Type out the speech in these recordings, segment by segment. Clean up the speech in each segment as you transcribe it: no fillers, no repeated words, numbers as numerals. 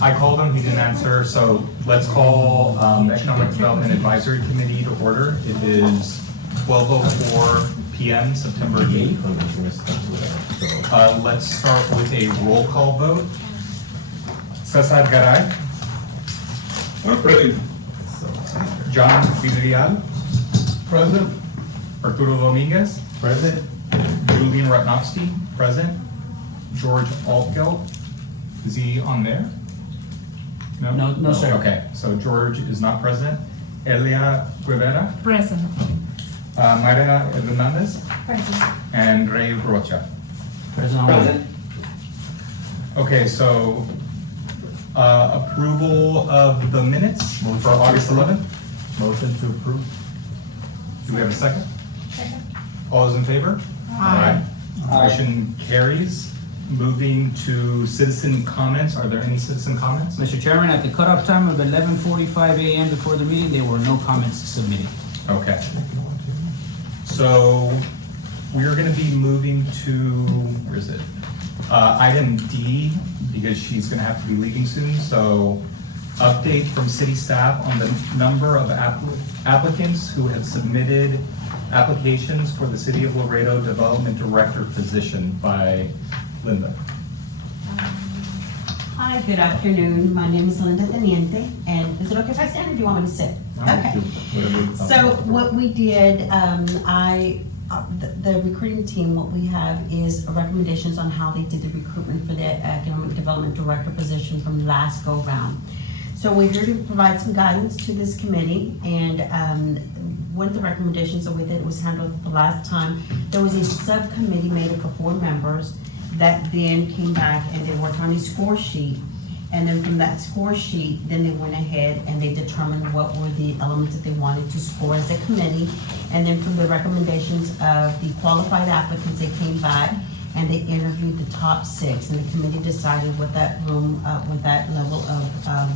I called him, he didn't answer, so let's call the Economic Development Advisory Committee to order. It is 12:04 p.m., September 8th. Let's start with a roll call vote. Cesar Garay. Present. John Villarreal. Present. Arturo Dominguez. Present. Julian Ratnowski, present. George Altgeld, is he on there? No, sir. Okay, so George is not present. Elia Guevara, Present. Maria Hernandez, Present. and Ray Rocha. Present. Okay, so approval of the minutes for August 11th. Motion to approve. Do we have a second? Second. All those in favor? Aye. Motion carries. Moving to citizen comments. Are there any citizen comments? Mr. Chairman, at the cutoff time of 11:45 a.m. before the meeting, there were no comments submitted. Okay. So we are gonna be moving to, where is it? Item D, because she's gonna have to be leaving soon, so update from city staff on the number of applicants who have submitted applications for the City of Laredo Development Director position by Linda. Hi, good afternoon. My name is Linda Teniente, and is it okay if I stand or do you want me to sit? Okay. So what we did, the recruiting team, what we have is recommendations on how they did the recruitment for the Economic Development Director position from last go round. So we're here to provide some guidance to this committee, and one of the recommendations, the way that it was handled the last time, there was a subcommittee made up of 4 members that then came back and they worked on a score sheet. And then from that score sheet, then they went ahead and they determined what were the elements that they wanted to score as a committee. And then from the recommendations of the qualified applicants, they came back and they interviewed the top 6. And the committee decided what that room, what that level of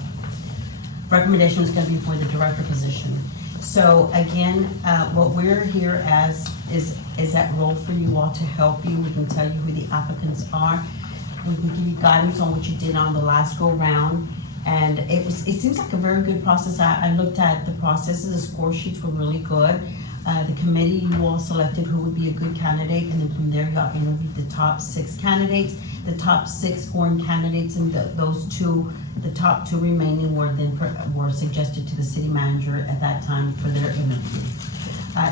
recommendation was gonna be for the director position. So again, what we're here as is that role for you all to help you. We can tell you who the applicants are. We can give you guidance on what you did on the last go round. And it seems like a very good process. I looked at the processes, the score sheets were really good. The committee, you all selected who would be a good candidate, and then from there, y'all interviewed the top 6 candidates. The top 6 scoring candidates, and the top two remaining were suggested to the city manager at that time for their interview.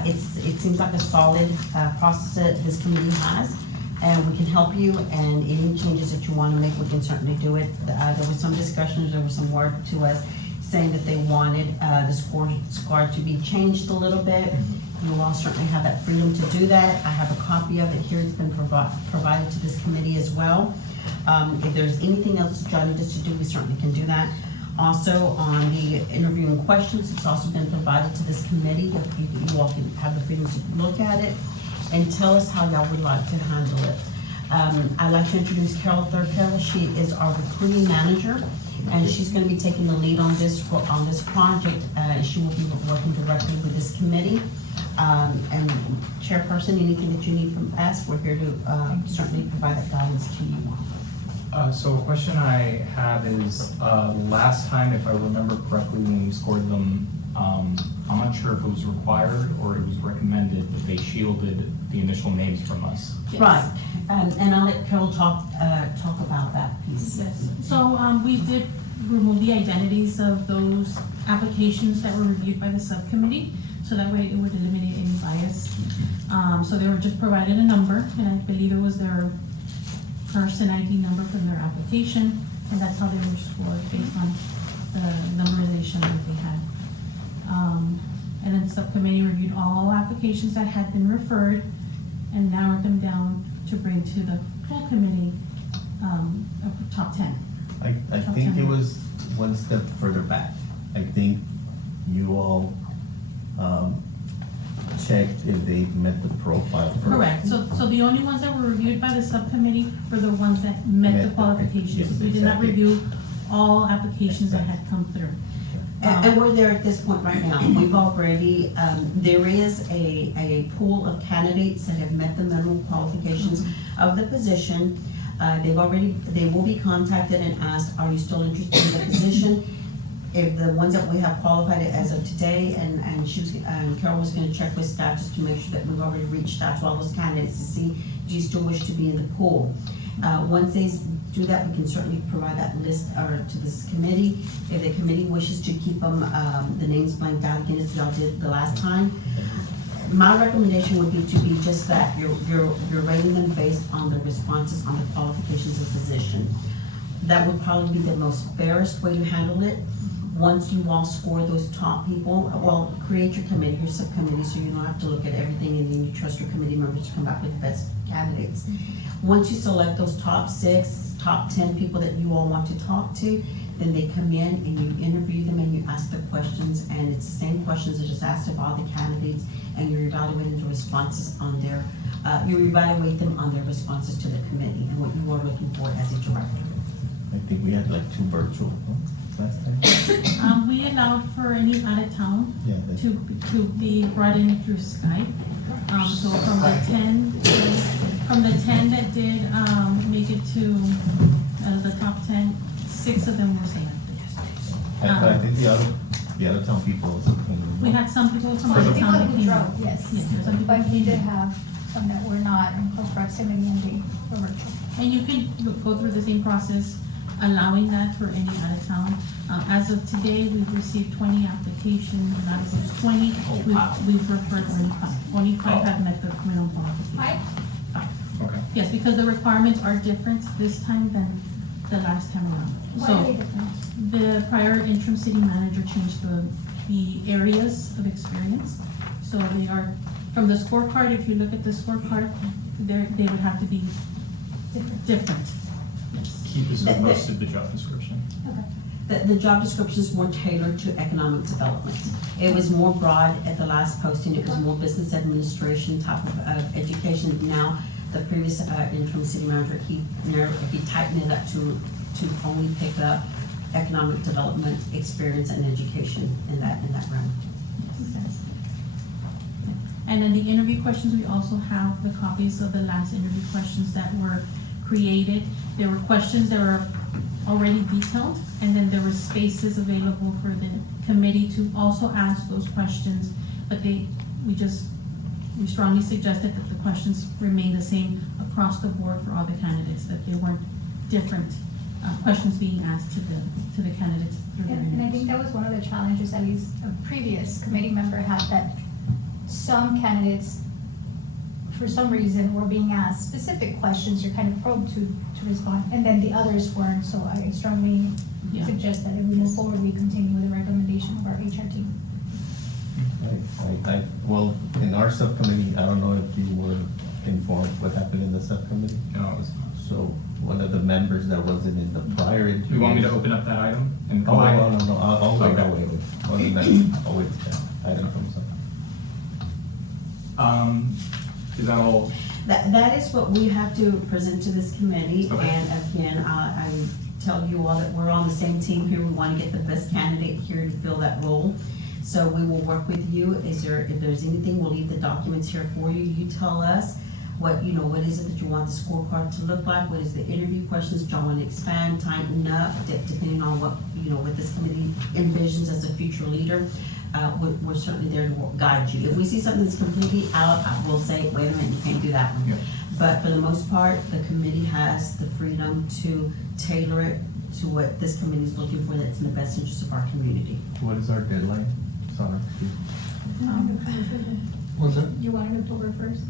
It seems like a solid process that this committee has, and we can help you, and any changes that you want to make, we can certainly do it. There was some discussions, there was some word to us saying that they wanted the score to be changed a little bit. You all certainly have that freedom to do that. I have a copy of it here. It's been provided to this committee as well. If there's anything else that y'all need us to do, we certainly can do that. Also, on the interviewing questions, it's also been provided to this committee. You all can have the freedom to look at it and tell us how y'all would like to handle it. I'd like to introduce Carol Thurkel. She is our recruiting manager, and she's going to be taking the lead on this project. She will be working directly with this committee. And Chairperson, anything that you need from us, we're here to certainly provide that guidance to you all. So a question I have is, last time, if I remember correctly, when we scored them, I'm not sure if it was required or it was recommended that they shielded the initial names from us. Yes. Right, and I'll let Carol talk about that piece. Yes, so we did remove the identities of those applications that were reviewed by the subcommittee, so that way it would eliminate any bias. So they were just provided a number, and I believe it was their person ID number from their application, and that's how they were scored based on the numberization that they had. And then the subcommittee reviewed all applications that had been referred and narrowed them down to bring to the full committee top 10. I think it was one step further back. I think you all checked if they met the profile first. Correct, so the only ones that were reviewed by the subcommittee were the ones that met the qualifications. yes, We did not exactly. review all applications that had come through. And we're there at this point right now. We've already, there is a pool of candidates that have met the minimum qualifications of the position. They will be contacted and asked, are you still interested in the position? If the ones that we have qualified as of today, and Carol was gonna check with staff just to make sure that we've already reached out to all those candidates to see, do you still wish to be in the pool? Once they do that, we can certainly provide that list to this committee. If the committee wishes to keep them, the names blanked out again as y'all did the last time, my recommendation would be to be just that, you're rating them based on the responses on the qualifications of position. That would probably be the most fairest way to handle it. Once you all score those top people, well, create your committee, your subcommittee, so you don't have to look at everything, and then you trust your committee members to come back with the best candidates. Once you select those top 6, top 10 people that you all want to talk to, then they come in and you interview them and you ask the questions, and it's the same questions that is asked of all the candidates, and you're evaluating the responses on their, you evaluate them on their responses to the committee and what you are looking for as a director. I think we had like 2 virtual, huh, last time. We allowed for any out of town Yeah, to be brought in through Skype. So from the 10 that did, make it to, the top 10, 6 of them were selected. But I think the other town people also came. We had some people from I out of think town that who came. drove, yes. Yeah, there's some people But who he did came. have some that were not in close proximity and they were virtual. And you can go through the same process, allowing that for any out of town. As of today, we've received 20 applications, and out of those 20, we've referred only 5. Only 5 have met the minimum qualification. Okay. Yes, because the requirements are different this time than the last time around. Why are they So different? the prior interim city manager changed the areas of experience. So they are, from the scorecard, if you look at the scorecard, they would have to be different. Yes. Keep is That- most of the job description. Okay. The job descriptions were tailored to economic development. It was more broad at the last posting, it was more business administration type of education. Now, the previous interim city manager, he tightened it up to only pick up economic development, experience, and education in that realm. Makes sense. And then the interview questions, we also have the copies of the last interview questions that were created. There were questions that were already detailed, and then there were spaces available for the committee to also ask those questions. But we strongly suggested that the questions remain the same across the board for all the candidates, that there weren't different questions being asked to the candidates through their And I think interviews. that was one of the challenges, at least a previous committee member had, that some candidates, for some reason, were being asked specific questions or kind of probed to respond, and then the others weren't. So I strongly Yeah. suggest that if we move forward, we continue with the recommendation of our HR team. Well, in our subcommittee, I don't know if you were informed what happened in the subcommittee. No, it was not. So one of the members that wasn't in the prior interview. You want me to open up that item and Oh, combine it? no, I'll wait, Okay. I'll wait. I'll wait, item comes up. Is that all? That is what we have to present to this committee, Okay. and again, I tell you all that we're on the same team here, we wanna get the best candidate here to fill that role. So we will work with you, if there's anything, we'll leave the documents here for you, you tell us what is it that you want the scorecard to look like, what is the interview questions, do you want to expand, tighten up, depending on what this committee envisions as a future leader. We're certainly there to guide you. If we see something that's completely out, we'll say, wait a minute, you can't do that one. Yeah. But for the most part, the committee has the freedom to tailor it to what this committee is looking for, that's in the best interest of our community. What is our deadline? Sorry. Was it? You wanted October 1st?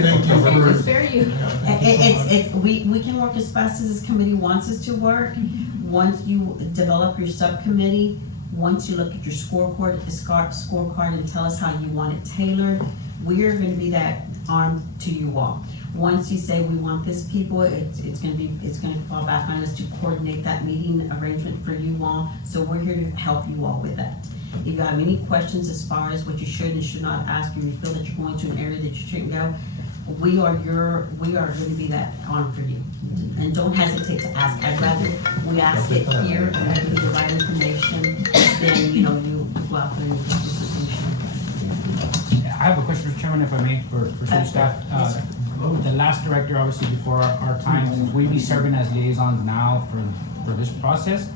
Thank you. Spare you. We can work as fast as this committee wants us to work. Once you develop your subcommittee, once you look at your scorecard and tell us how you want it tailored, we are gonna be that arm to you all. Once you say we want this people, it's gonna fall back on us to coordinate that meeting arrangement for you all. So we're here to help you all with that. If you have any questions as far as what you should and should not ask, or you feel that you're going to an area that you shouldn't go, we are going to be that arm for you. And don't hesitate to ask. I'd rather we ask it here and we give you the right information than, you go out there and get this information. I have a question, Mr. Chairman, if I may, for city staff. Yes, sir. the last director, obviously before our time, since we be serving as liaisons now for this process,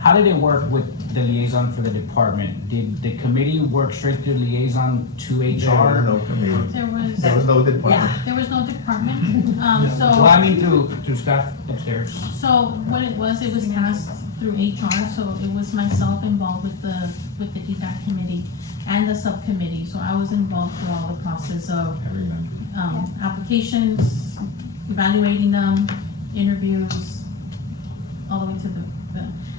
how did it work with the liaison for the department? Did the committee work straight through liaison to There was HR? no committee. There was no department. Yeah. There was no department, Well, I mean through staff upstairs. So what it was passed through HR, so it was myself involved with the DDAC committee and the subcommittee, so I was involved through all the process of, Every member. applications, evaluating them, interviews, all the way to the,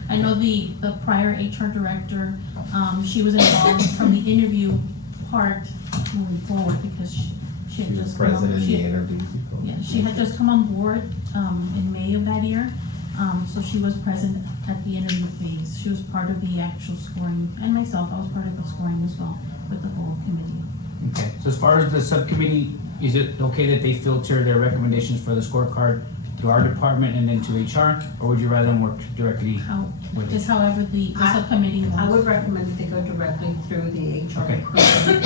I know the prior HR director, she was involved from the interview part moving forward because she had She was just come on. present in the she- interviews. Yeah, she had just come on board, in May of that year, so she was present at the interview phase. She was part of the actual scoring, and myself, I was part of the scoring as well with the whole committee. Okay, so as far as the subcommittee, is it okay that they filter their recommendations for the scorecard through our department and then to HR? Or would you rather them work directly? How, With just however the I- subcommittee wants. I would recommend that they go directly through the HR Okay. recruiter,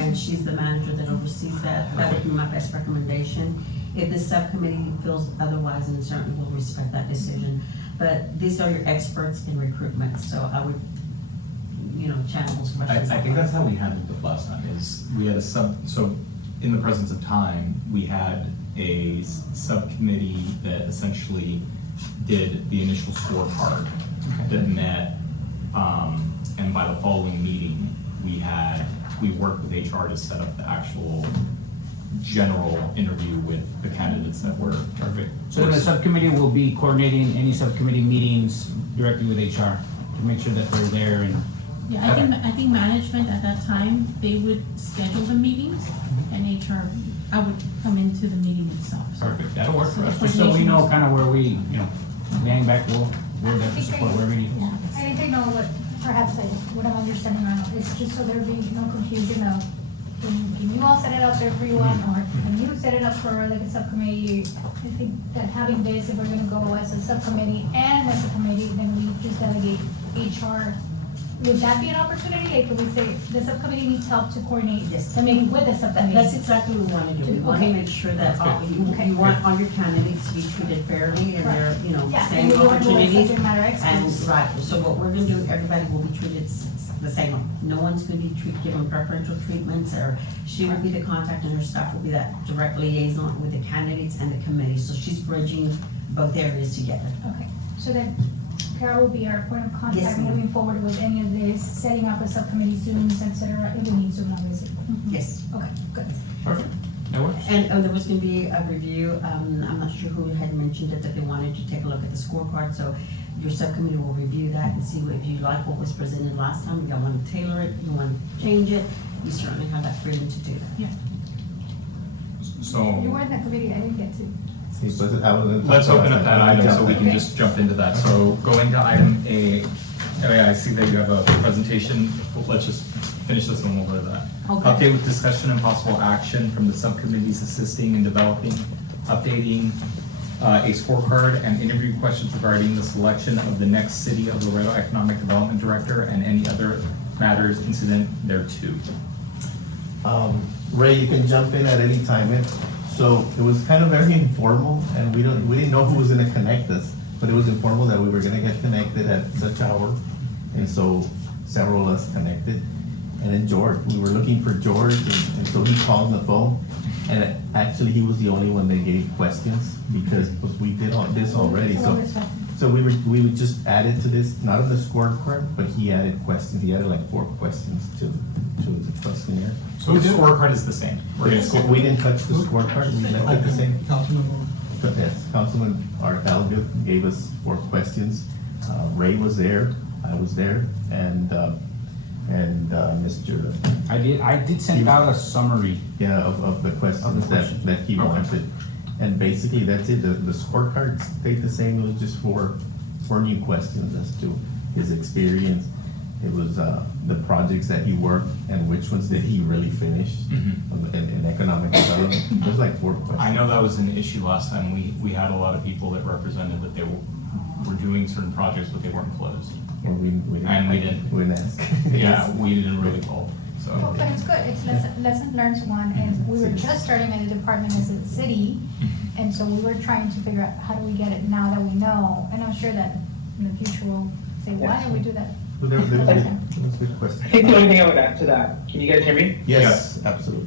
and she's the manager that oversees that. That would be my best recommendation. If the subcommittee feels otherwise, then certainly we'll respect that decision. But these are your experts in recruitment, so I would, channel those I questions. think that's how we handled it last time, is we had so in the presence of time, we had a subcommittee that essentially did the initial scorecard that met, and by the following meeting, we worked with HR to set up the actual general interview with the candidates that were. Perfect. So then the subcommittee will be coordinating any subcommittee meetings directly with HR to make sure that they're there and. Yeah, I think management at that time, they would schedule the meetings, and HR, I would come into the meeting itself. So- Perfect, that'll work for us, So just so we coordination know is- kind of where we, hang back, we're there to support where we need. Yeah. I think I know what I'm understanding right now, it's just so there be no confusion of, can you all set it up for everyone, or can you set it up for like a subcommittee? I think that having this, if we're gonna go as a subcommittee and as a committee, then we just delegate HR. Would that be an opportunity, like, could we say, the subcommittee needs help to coordinate Yes. the meeting with the subcommittee? That's exactly what we want to do. We want to Okay. make sure that Okay. you want all your candidates to be treated fairly and they're, Yeah, and same we want to go with opportunities. subject matter And, experts. right, so what we're gonna do, everybody will be treated the same. No one's gonna be given preferential treatments, or she will be the contact and her staff will be that direct liaison with the candidates and the committee. So she's bridging both areas together. Okay, so then Carol will be our point of Yes, contact ma'am. moving forward with any of this, setting up a subcommittee Zooms, et cetera, if we need Zoom, obviously. Yes. Okay, good. Perfect, that works. And there was gonna be a review, I'm not sure who had mentioned it, that they wanted to take a look at the scorecard, so your subcommittee will review that and see if you like what was presented last time, if y'all wanna tailor it, you wanna change it, you certainly have that freedom to do that. You So, were in that committee, I didn't get to. See, but I was. let's open up that item so we can Okay. just jump into that. So going to item A, I see that you have a presentation, let's just finish this and we'll go to that. Okay. Update with discussion and possible action from the subcommittees assisting in developing, updating a scorecard and interview questions regarding the selection of the next City of Laredo Economic Development Director and any other matters incident thereto. Ray, you can jump in at any time. So it was kind of very informal, and we didn't know who was gonna connect us, but it was informal that we were gonna get connected at such hour. And so several of us connected. And then George, we were looking for George, and so he called on the phone. And actually, he was the only one that gave questions, because we did all this already, so. So we would just add it to this, not on the scorecard, but he added questions, he added like 4 questions to the questionnaire. So the scorecard is the same. We're gonna score. We didn't touch the scorecard, we left it the same. Councilman. But yes, Councilman Art Algo gave us 4 questions. Ray was there, I was there, and Mr. I did send out a summary. Yeah, of the questions Of the questions. that he Okay. wanted. And basically, that's it, the scorecard stayed the same, it was just 4 new questions as to his experience. It was, the projects that he worked and which ones did he really finish in economic development. There's like 4 questions. I know that was an issue last time. We had a lot of people that represented that they were doing certain projects, but they weren't closed. Or we didn't. And we didn't. We didn't ask. Yeah, we didn't really call. so. Oh, but it's good, it's lesson learned one, and we were just starting at a department as a city, and so we were trying to figure out how do we get it now that we know, and I'm sure that in the future we'll say, why don't we do that? That's a good question. I think the only thing I would add to that, can you guys hear me? Yes, absolutely.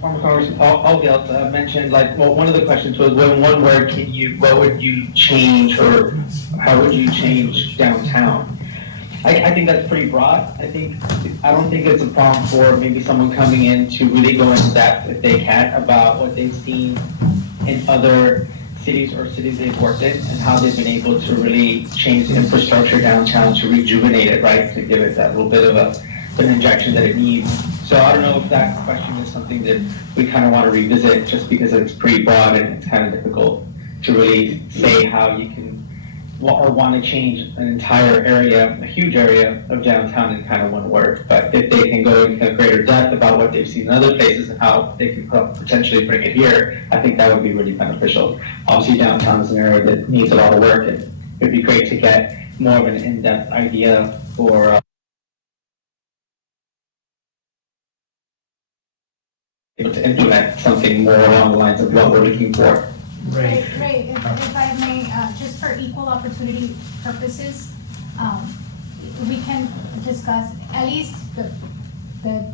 Former Congressman Paul Gelt mentioned, like, well, one of the questions was, well, in one word, what would you change, or how would you change downtown? I think that's pretty broad. I don't think it's a problem for maybe someone coming in to really go into depth, if they can, about what they've seen in other cities or cities they've worked in, and how they've been able to really change the infrastructure downtown to rejuvenate it, right? To give it that little bit of an injection that it needs. So I don't know if that question is something that we kind of want to revisit, just because it's pretty broad and it's kind of difficult to really say how you can or want to change an entire area, a huge area of downtown in kind of one word. But if they can go into greater depth about what they've seen in other places and how they can potentially bring it here, I think that would be really beneficial. Obviously, downtown is an area that needs a lot of work, and it'd be great to get more of an in-depth idea or able to implement something more along the lines of what we're looking for. Ray, if I may, just for equal opportunity purposes, we can discuss at least the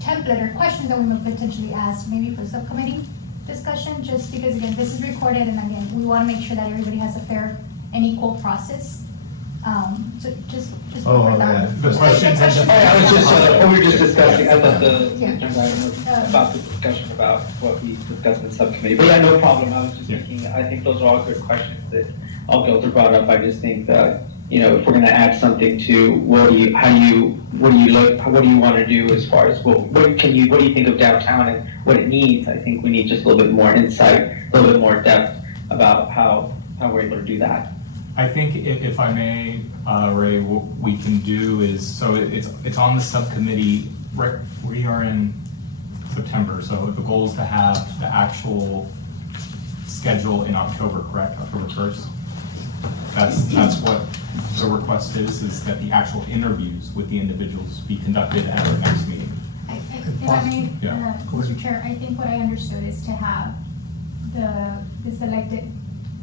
template or questions that we may potentially ask, maybe for subcommittee discussion, just because again, this is recorded, and again, we want to make sure that everybody has a fair and equal process. So just Oh, for that. yeah. The questions and the- I was just, we were just discussing, I thought the Yeah. agenda item was about the discussion about what we discussed in the subcommittee. But yeah, no problem, I was just Yeah. thinking, I think those are all good questions that all Gilder brought up. I just think that, you know, if we're gonna add something to, what do you want to do as far as, what do you think of downtown and what it needs? I think we need just a little bit more insight, a little bit more depth about how we're able to do that. I think if I may, Ray, what we can do is, so it's on the subcommittee, we are in September, so the goal is to have the actual schedule in October, correct? October 1st? That's what the request is that the actual interviews with the individuals be conducted at our next meeting. If I may, Yeah. Mr. Chair, I think what I understood is to have the selected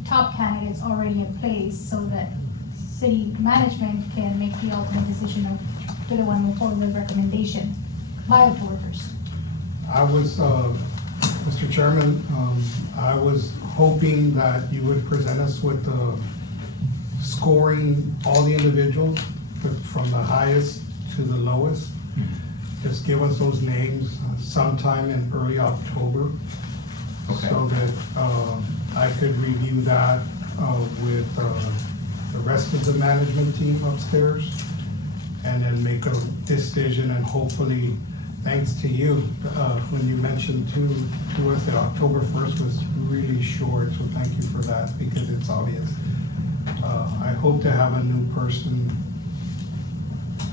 top candidates already in place so that city management can make the ultimate decision of do they want to move forward with recommendation by October 1st. I was, Mr. Chairman, I was hoping that you would present us with scoring all the individuals from the highest to the lowest. Just give us those names sometime in early October. Okay. So that I could review that with the rest of the management team upstairs, and then make a decision, and hopefully, thanks to you, when you mentioned to us that October 1st was really short, so thank you for that, because it's obvious. I hope to have a new person,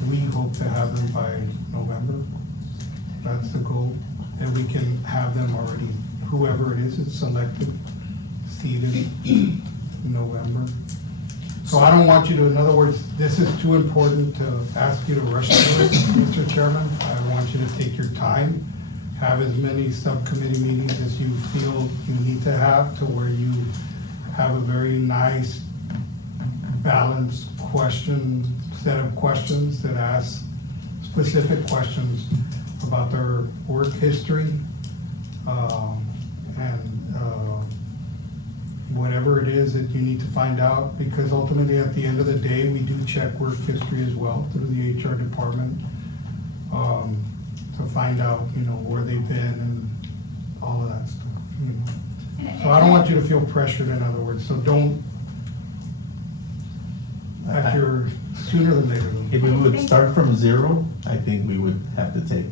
we hope to have them by November. That's the goal, and we can have them already, whoever it is selected, seated in November. So I don't want you to, in other words, this is too important to ask you to rush through it, Mr. Chairman. I want you to take your time, have as many subcommittee meetings as you feel you need to have, to where you have a very nice, balanced set of questions that ask specific questions about their work history, and whatever it is that you need to find out, because ultimately, at the end of the day, we do check work history as well through the HR department, to find out, where they've been and all of that stuff, So I don't want you to feel pressured, in other words, so don't, sooner than later. If we would start from zero, I think we would have to take,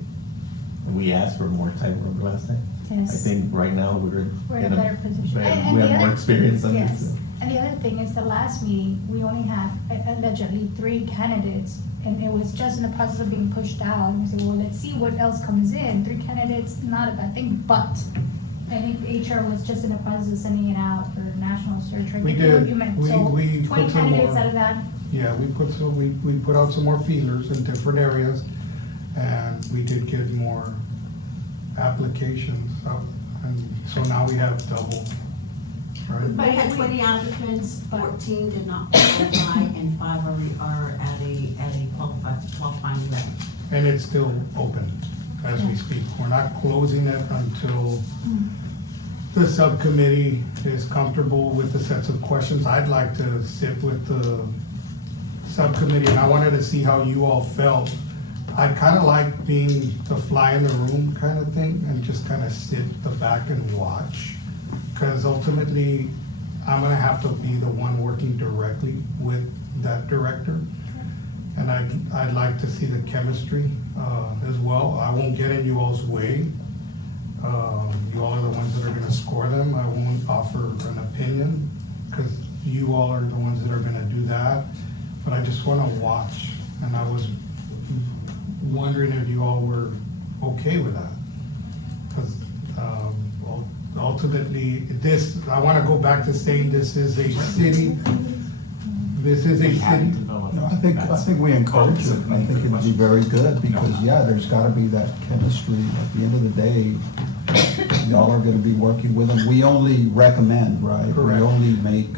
we asked for more time, remember last time? Yes. I think right now we're We're in a better position. We have more experience on this. Yes, and the other thing is, the last meeting, we only had allegedly 3 candidates, and it was just in the process of being pushed out, and we said, well, let's see what else comes in. 3 candidates, not a bad thing, but I think HR was just in the process of sending it out for national search. Right? We did. You meant, We so put 20 some candidates more. out of that Yeah, we put out some more feelers in different areas, and we did get more applications, and so now we have double, right? We had 20 applicants, 14 did not qualify, and 5 are at a qualifying level. And it's still open as we speak. We're not closing it until the subcommittee is comfortable with the sets of questions. I'd like to sit with the subcommittee, and I wanted to see how you all felt. I kind of like being the fly in the room kind of thing, and just kind of sit at the back and watch. Because ultimately, I'm gonna have to be the one working directly with that director. And I'd like to see the chemistry as well. I won't get in you all's way. You all are the ones that are gonna score them. I won't offer an opinion, because you all are the ones that are gonna do that. But I just wanna watch, and I was wondering if you all were okay with that. Because ultimately, I wanna go back to saying this is a city, No, I think we encourage it. I think it'd be very good, because, yeah, there's gotta be that chemistry. At the end of the day, y'all are gonna be working with them. We only recommend, right? Correct. We only make,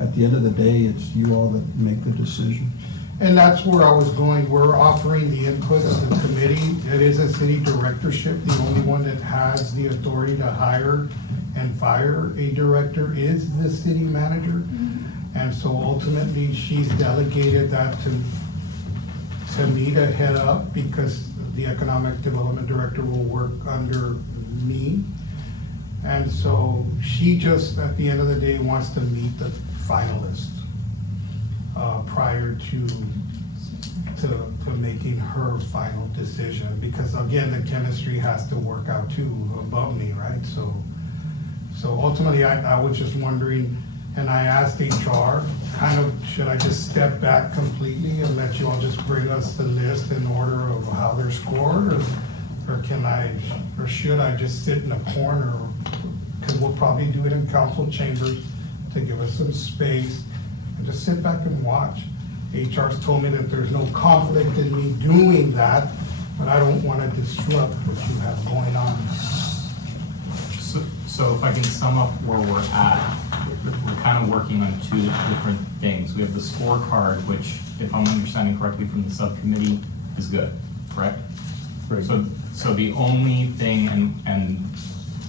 at the end of the day, it's you all that make the decision. And that's where I was going. We're offering the input of the committee. It is a city directorship. The only one that has the authority to hire and fire a director is the city manager. And so ultimately, she's delegated that to me to head up, because the economic development director will work under me. And so she just, at the end of the day, wants to meet the finalists prior to making her final decision. Because again, the chemistry has to work out too above me, right? So ultimately, I was just wondering, and I asked HR, kind of, should I just step back completely and let you all just bring us the list in order of how they're scored? Or should I just sit in a corner? Because we'll probably do it in council chambers to give us some space and just sit back and watch. HR's told me that there's no conflict in me doing that, but I don't want to disrupt what you have going on. So if I can sum up where we're at, we're kind of working on two different things. We have the scorecard, which, if I'm understanding correctly from the subcommittee, is good, correct? Great. So the only thing, and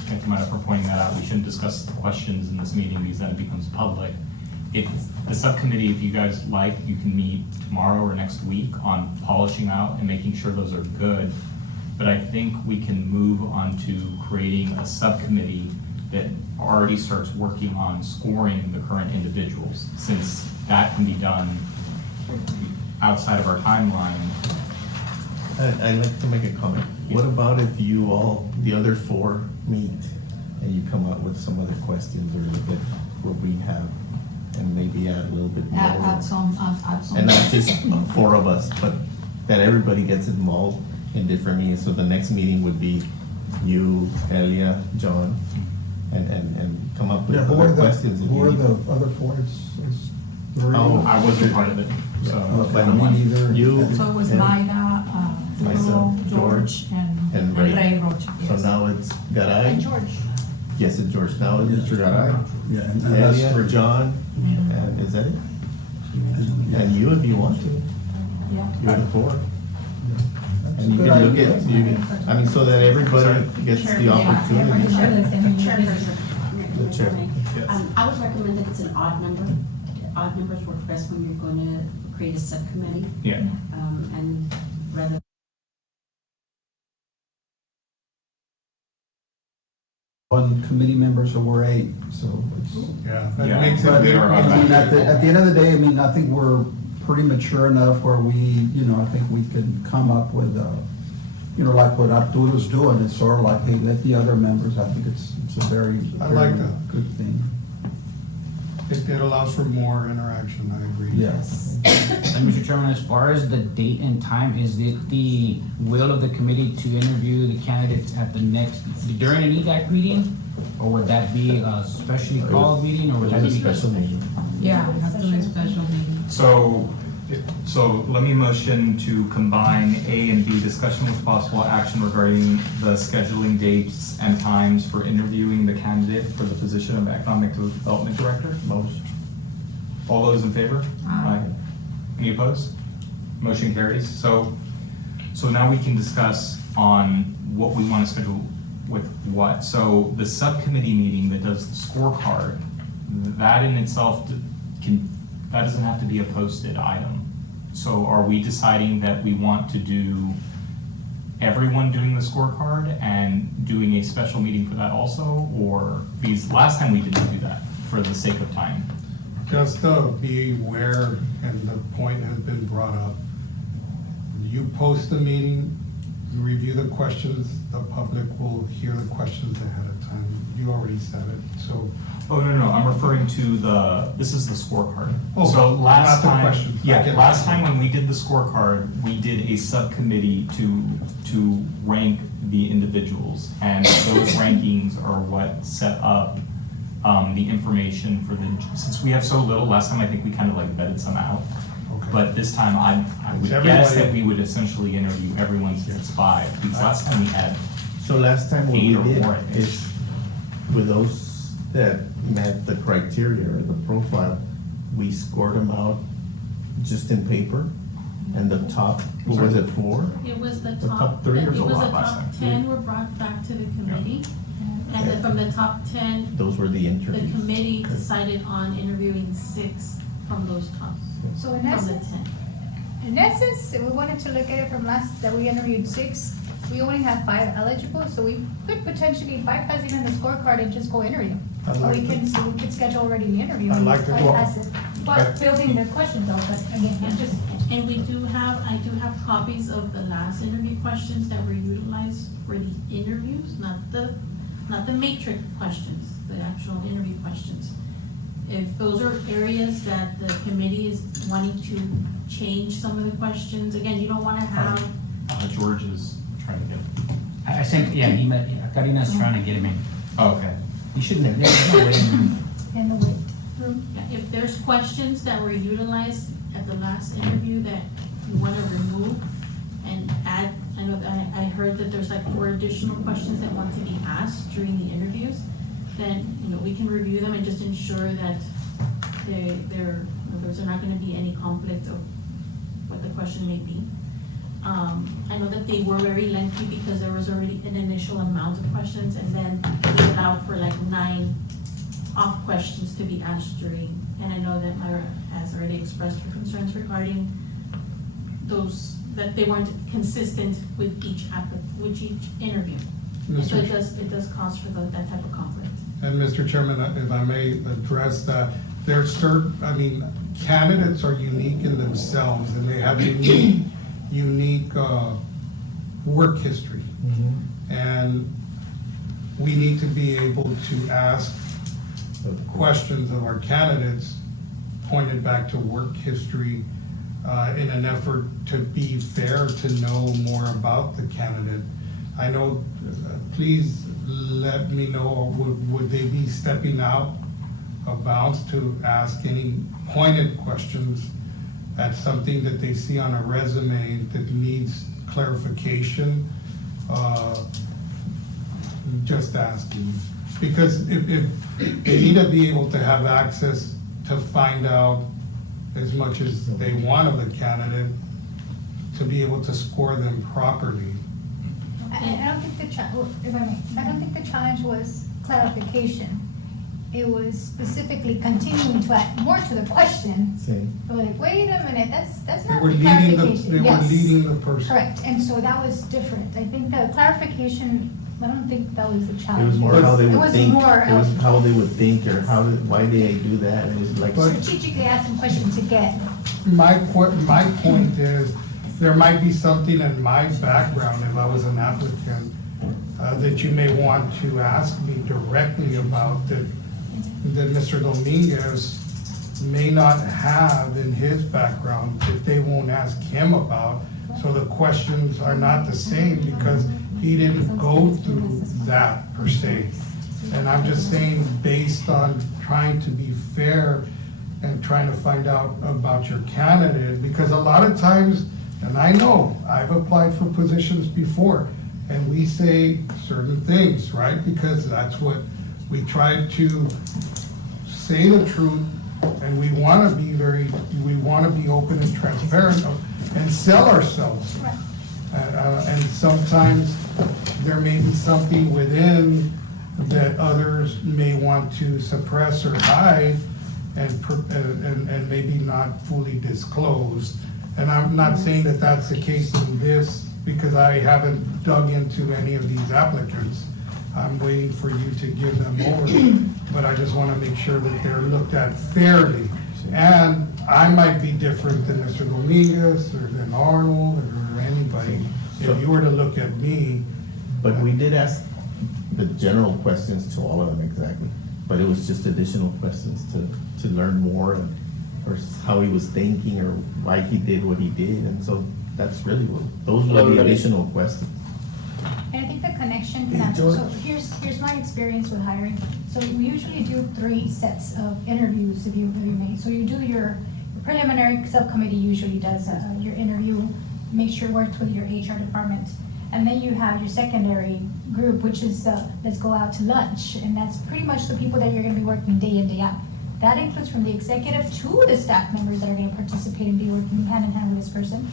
thank you, Maya, for pointing that out, we shouldn't discuss the questions in this meeting because then it becomes public. If the subcommittee, if you guys like, you can meet tomorrow or next week on polishing out and making sure those are good. But I think we can move on to creating a subcommittee that already starts working on scoring the current individuals, since that can be done outside of our timeline. I'd like to make a comment. What about if you all, the other 4, meet and you come up with some other questions, or look at what we have and maybe add a little bit more? Add some. And not just 4 of us, but that everybody gets involved in different meetings. So the next meeting would be you, Elia, John, and come up with Yeah, other questions. who are the other 4? It's three. Oh, I wasn't part of it, so. Okay, me neither. You. So it was and- Mayra, myself, Puro, George, and and Ray. Ray Rocha, So yes. now it's And Garay. George. Yes, it's George. Now it's Mr. Garay. Yeah, and that's Elia, 3. John, and is that it? And you, if you want to. Yeah. You're the 4. That's a And you good can look idea. at, I mean, so that everybody gets the opportunity. Chairperson. The chair. I would recommend that it's an odd number. Odd numbers work best when you're going to create a subcommittee, Yeah. and rather. One committee member, so we're 8, so it's. Yeah, that Yeah. makes it But, different. I mean, at the end of the day, I mean, I think we're pretty mature enough where we, I think we can come up with, like what Arturo's doing, it's sort of like, hey, let the other members, I think it's a very, I like very that. good thing. It allows for more interaction, I agree. Yes. And Mr. Chairman, as far as the date and time, is it the will of the committee to interview the candidates at the next, during an EDAC meeting? Or would that be a specially called meeting, or would that It was a be? special meeting. Yeah, it has to be a special meeting. So let me motion to combine A and B, discussion with possible action regarding the scheduling dates and times for interviewing the candidate for the position of Economic Development Director. Motion. All those in favor? Aye. Any opposed? Motion carries. So now we can discuss on what we want to schedule with what. So the subcommittee meeting that does the scorecard, that in itself that doesn't have to be a posted item. So are we deciding that we want to do everyone doing the scorecard and doing a special meeting for that also? Or, because last time we didn't do that for the sake of time. Just to be aware, and the point has been brought up, you post the meeting, you review the questions, the public will hear the questions ahead of time. You already said it, so. Oh, no, I'm referring to this is the scorecard. Oh, So last not the time, questions. I yeah, get last that. time when we did the scorecard, we did a subcommittee to rank the individuals. And those rankings are what set up the information for since we have so little, last time I think we kind of like vetted some out. Okay. But this time I would It's guess that everybody. we would essentially interview everyone since it's 5, because last time we had, So last time what we 8 or did more, I think. is with those that met the criteria or the profile, we scored them out just in paper. And the top, what was it, 4? It was the The top top, three it or was a the lot last top time? 10 were brought back to the committee. And then from the top 10, Those were the the interviews. committee Okay. decided on interviewing 6 from those tops, So in from the essence, 10. if we wanted to look at it from last, that we interviewed 6, we only have 5 eligible, so we could potentially bypass even the scorecard and just go interview. I'd Or like we to- can, so we could schedule already the interview I'd and like to go- bypass it. But building the questions out, but again, I'm just, And I do have copies of the last interview questions that were utilized for the interviews, not the matrix questions, the actual interview questions. If those are areas that the committee is wanting to change some of the questions, again, you don't wanna have, George is trying to get. I think, yeah, Karina's trying to get him in. Oh, okay. You shouldn't, there's no way. in the wait room. if there's questions that were utilized at the last interview that you wanna remove and add, I know that I heard that there's like 4 additional questions that want to be asked during the interviews, then, we can review them and just ensure that there's not gonna be any conflict of what the question may be. I know that they were very lengthy because there was already an initial amount of questions, and then we allowed for like 9 off questions to be asked during, and I know that Myra has already expressed her concerns regarding those, that they weren't consistent with each interview. And so it does cause for that type of conflict. And Mr. Chairman, if I may address that, candidates are unique in themselves, and they have unique work history. And we need to be able to ask questions of our candidates pointed back to work history in an effort to be fair, to know more about the candidate. I know, please let me know, would they be stepping out of bounds to ask any pointed questions at something that they see on a resume that needs clarification? Just asking. Because if they need to be able to have access to find out as much as they want of the candidate, to be able to score them properly. I don't think if I may, I don't think the challenge was clarification. It was specifically continuing to add more to the question. Same. We're like, wait a minute, that's They not were the leading clarification. they were Yes. leading the person. Correct, and so that was different. I think the clarification, I don't think that was the It challenge. was more how they It would was think, more it was of how they would think, or why did they do that, and it was like. strategically asking questions to get. My point is, there might be something in my background, if I was an applicant, that you may want to ask me directly about that Mr. Dominguez may not have in his background, that they won't ask him about. So the questions are not the same because he didn't go through that per se. And I'm just saying, based on trying to be fair, and trying to find out about your candidate, because a lot of times, and I know, I've applied for positions before, and we say certain things, right? Because that's what, we try to say the truth, and we wanna be open and transparent and sell ourselves. Right. And sometimes there may be something within that others may want to suppress or hide and maybe not fully disclose. And I'm not saying that that's the case in this, because I haven't dug into any of these applicants. I'm waiting for you to give them over, but I just wanna make sure that they're looked at fairly. And I might be different than Mr. Dominguez, or than Arnold, or anybody. If you were to look at me, But we did ask the general questions to all of them exactly, but it was just additional questions to learn more and, or how he was thinking or why he did what he did, and so that's really what, those were the additional questions. And I think the connection can Hey, happen. George. So here's my experience with hiring. So we usually do 3 sets of interviews if you may. So you do your preliminary, subcommittee usually does your interview, make sure it works with your HR department. And then you have your secondary group, which is let's go out to lunch. And that's pretty much the people that you're gonna be working day in, day out. That includes from the executive to the staff members that are gonna participate and be working hand in hand with this person.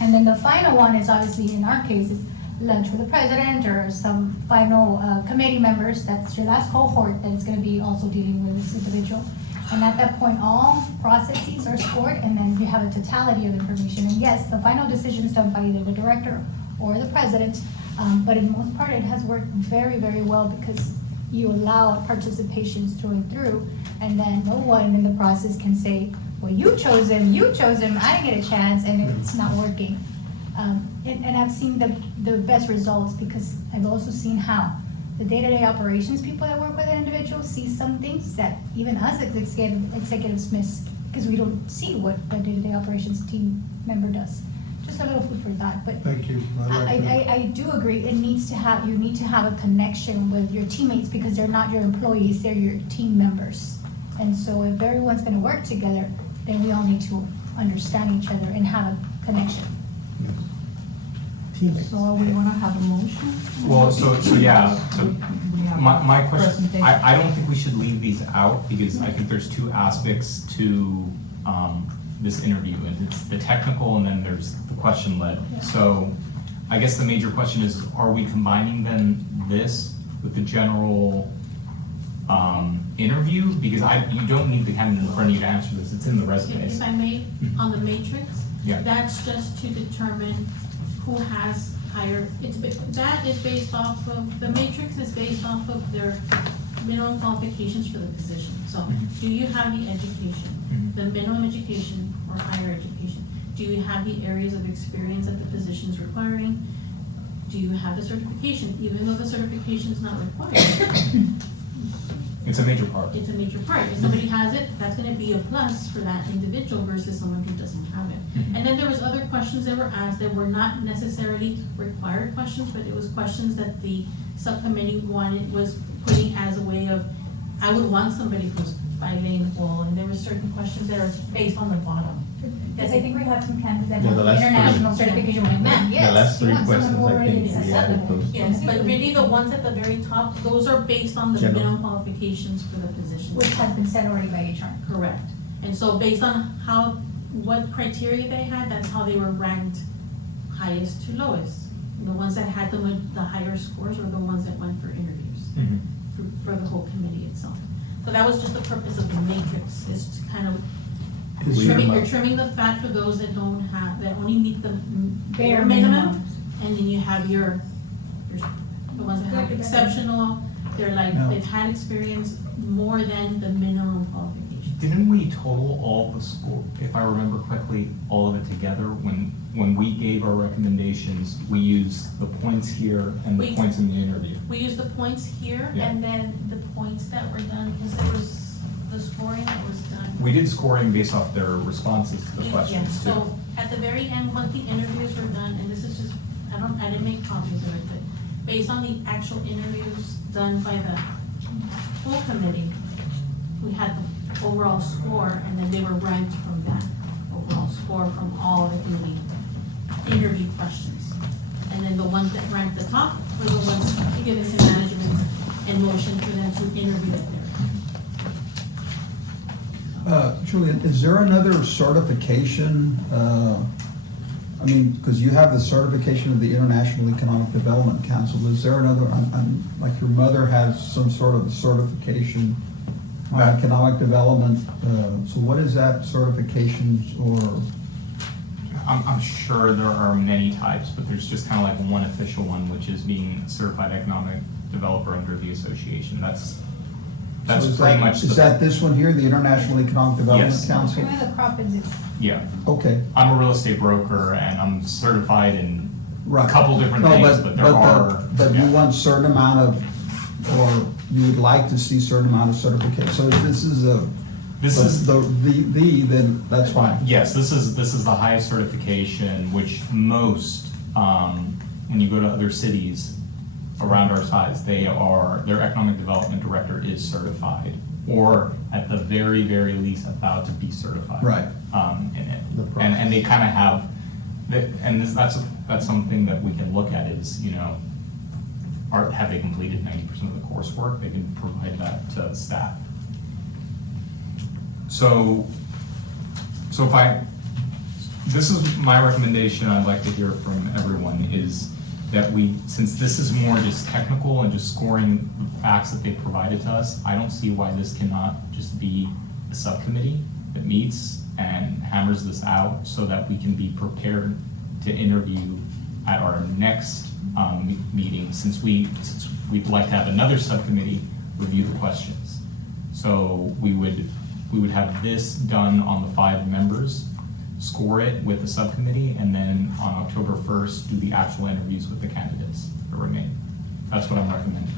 And then the final one is obviously, in our case, is lunch with the president or some final committee members. That's your last cohort that is gonna be also dealing with this individual. And at that point, all processes are scored, and then you have a totality of information. And yes, the final decision is done by either the director or the president, but in most part, it has worked very, very well because you allow participations through and through, and then no one in the process can say, well, you chose him, I didn't get a chance, and it's not working. And I've seen the best results because I've also seen how the day-to-day operations people that work with an individual see some things that even us as executives miss because we don't see what the day-to-day operations team member does. Just a little food for thought, but thank you. I do agree, you need to have a connection with your teammates because they're not your employees, they're your team members. And so if everyone's gonna work together, then we all need to understand each other and have a connection. Teammates. So we wanna have a motion? Well, so yeah, so We have my a question, presentation. I don't think we should leave these out because I think there's 2 aspects to, this interview, and it's the technical and then there's the question led. So I guess the major question is, are we combining then this with the general, interview? Because you don't need the candidate in front of you to answer this, it's in the resumes. If I may, on the matrix, Yeah. that's just to determine who has higher, that is based off of, the matrix is based off of their minimum qualifications for the position. So, Mhm. do you have the education, Mhm. the minimum education or higher education? Do you have the areas of experience that the position is requiring? Do you have the certification, even though the certification is not required? It's a major part. It's a major part. If somebody has it, that's gonna be a plus for that individual versus someone who doesn't have it. Mhm. And then there was other questions that were asked that were not necessarily required questions, but it was questions that the subcommittee was putting as a way of, I would want somebody who's bilingual, and there were certain questions that are based on the bottom. Because I think we have some candidates that Yeah, have the last international three. certification, like, man, The yes. last you 3 want someone questions, who I already think is we added those. Yes, but really the ones at the very top, those are based on the General. minimum qualifications for the position. Which has been said already by HR. Correct. And so based on what criteria they had, that's how they were ranked highest to lowest. The ones that had the higher scores were the ones that went for interviews Mhm. for the whole committee itself. So that was just the purpose of the matrix, is to kind of you're trimming the fat for those that don't have, that only meet the bare minimum. And then you have the ones that have exceptional, they're like, Yeah. they've had experience more than the minimum qualification. Didn't we total all the score, if I remember correctly, all of it together? When we gave our recommendations, we used the points here and the We- points in the interview. We used the points here, Yeah. and then the points that were done, because there was the scoring that was done. We did scoring based off their responses to the Yeah, questions too. so at the very end, once the interviews were done, and this is just, I didn't make copies of it, but based on the actual interviews done by the full committee, we had the overall score, and then they were ranked from that overall score from all the committee interview questions. And then the ones that ranked the top were the ones given to management and motion for them to interview at their. Julian, is there another certification? I mean, because you have the certification of the International Economic Development Council. Is there another, like your mother has some sort of certification on economic development? So what is that certification or? I'm sure there are many types, but there's just kind of like one official one, which is being a certified economic developer under the association. That's So is pretty that- much. Is that this one here, the International Economic Development Yes. Council? Kind of the crop is it. Yeah. Okay, I'm a real estate broker and I'm certified in right. a couple different No, things, but there are. But you yeah. want certain amount of, or you would like to see certain amount of certification. So if this is This is, then that's fine. yes, this is the highest certification, which most, when you go to other cities around our size, their economic development director is certified, or at the very, very least about to be certified. Right. In it. The process. And they kind of have, that's something that we can look at is, have they completed 90% of the coursework? They can provide that to staff. So this is my recommendation, I'd like to hear from everyone, is that since this is more just technical and just scoring the facts that they provided to us, I don't see why this cannot just be a subcommittee that meets and hammers this out so that we can be prepared to interview at our next meeting, since we'd like to have another subcommittee review the questions. So we would have this done on the 5 members, score it with the subcommittee, and then on October 1st, do the actual interviews with the candidates that remain. That's what I'm recommending.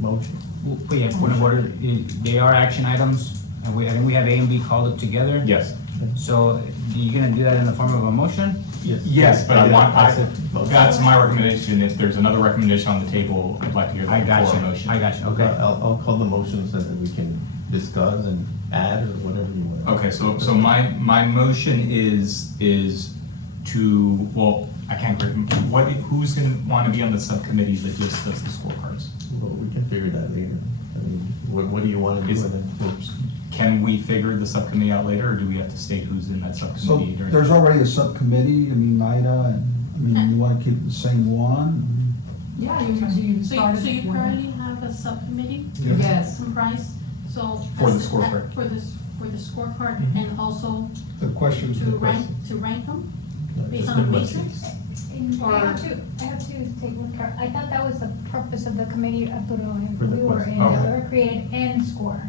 Motion. Well, yeah, point of order, they are action items, and I think we have A and B called up together. Yes. So, you gonna do that in the form of a motion? Yes, but I said motion. that's my recommendation. If there's another recommendation on the table, I'd like to hear I that got before a you, motion. I got you, okay. I'll call the motions and then we can discuss and add or whatever you want. Okay, so my motion is to, well, I can't, who's gonna wanna be on the subcommittee that just does the scorecards? Well, we can figure that later. I mean, what do you want to do? Is- And then we'll- Can we figure the subcommittee out later, or do we have to state who's in that So subcommittee? during- there's already a subcommittee, I mean, NIDA, and, you want to keep the same one? Yeah, you So started. you currently have a subcommittee Yes. comprised, so. For the as- scorecard. For the scorecard, Mhm. and also The questions, to the rank, questions. to rank them based just on the a questions. matrix? And Or- I have to take with her, I thought that was the purpose of the committee, Arturo, and For the we were in, question. that were created and score.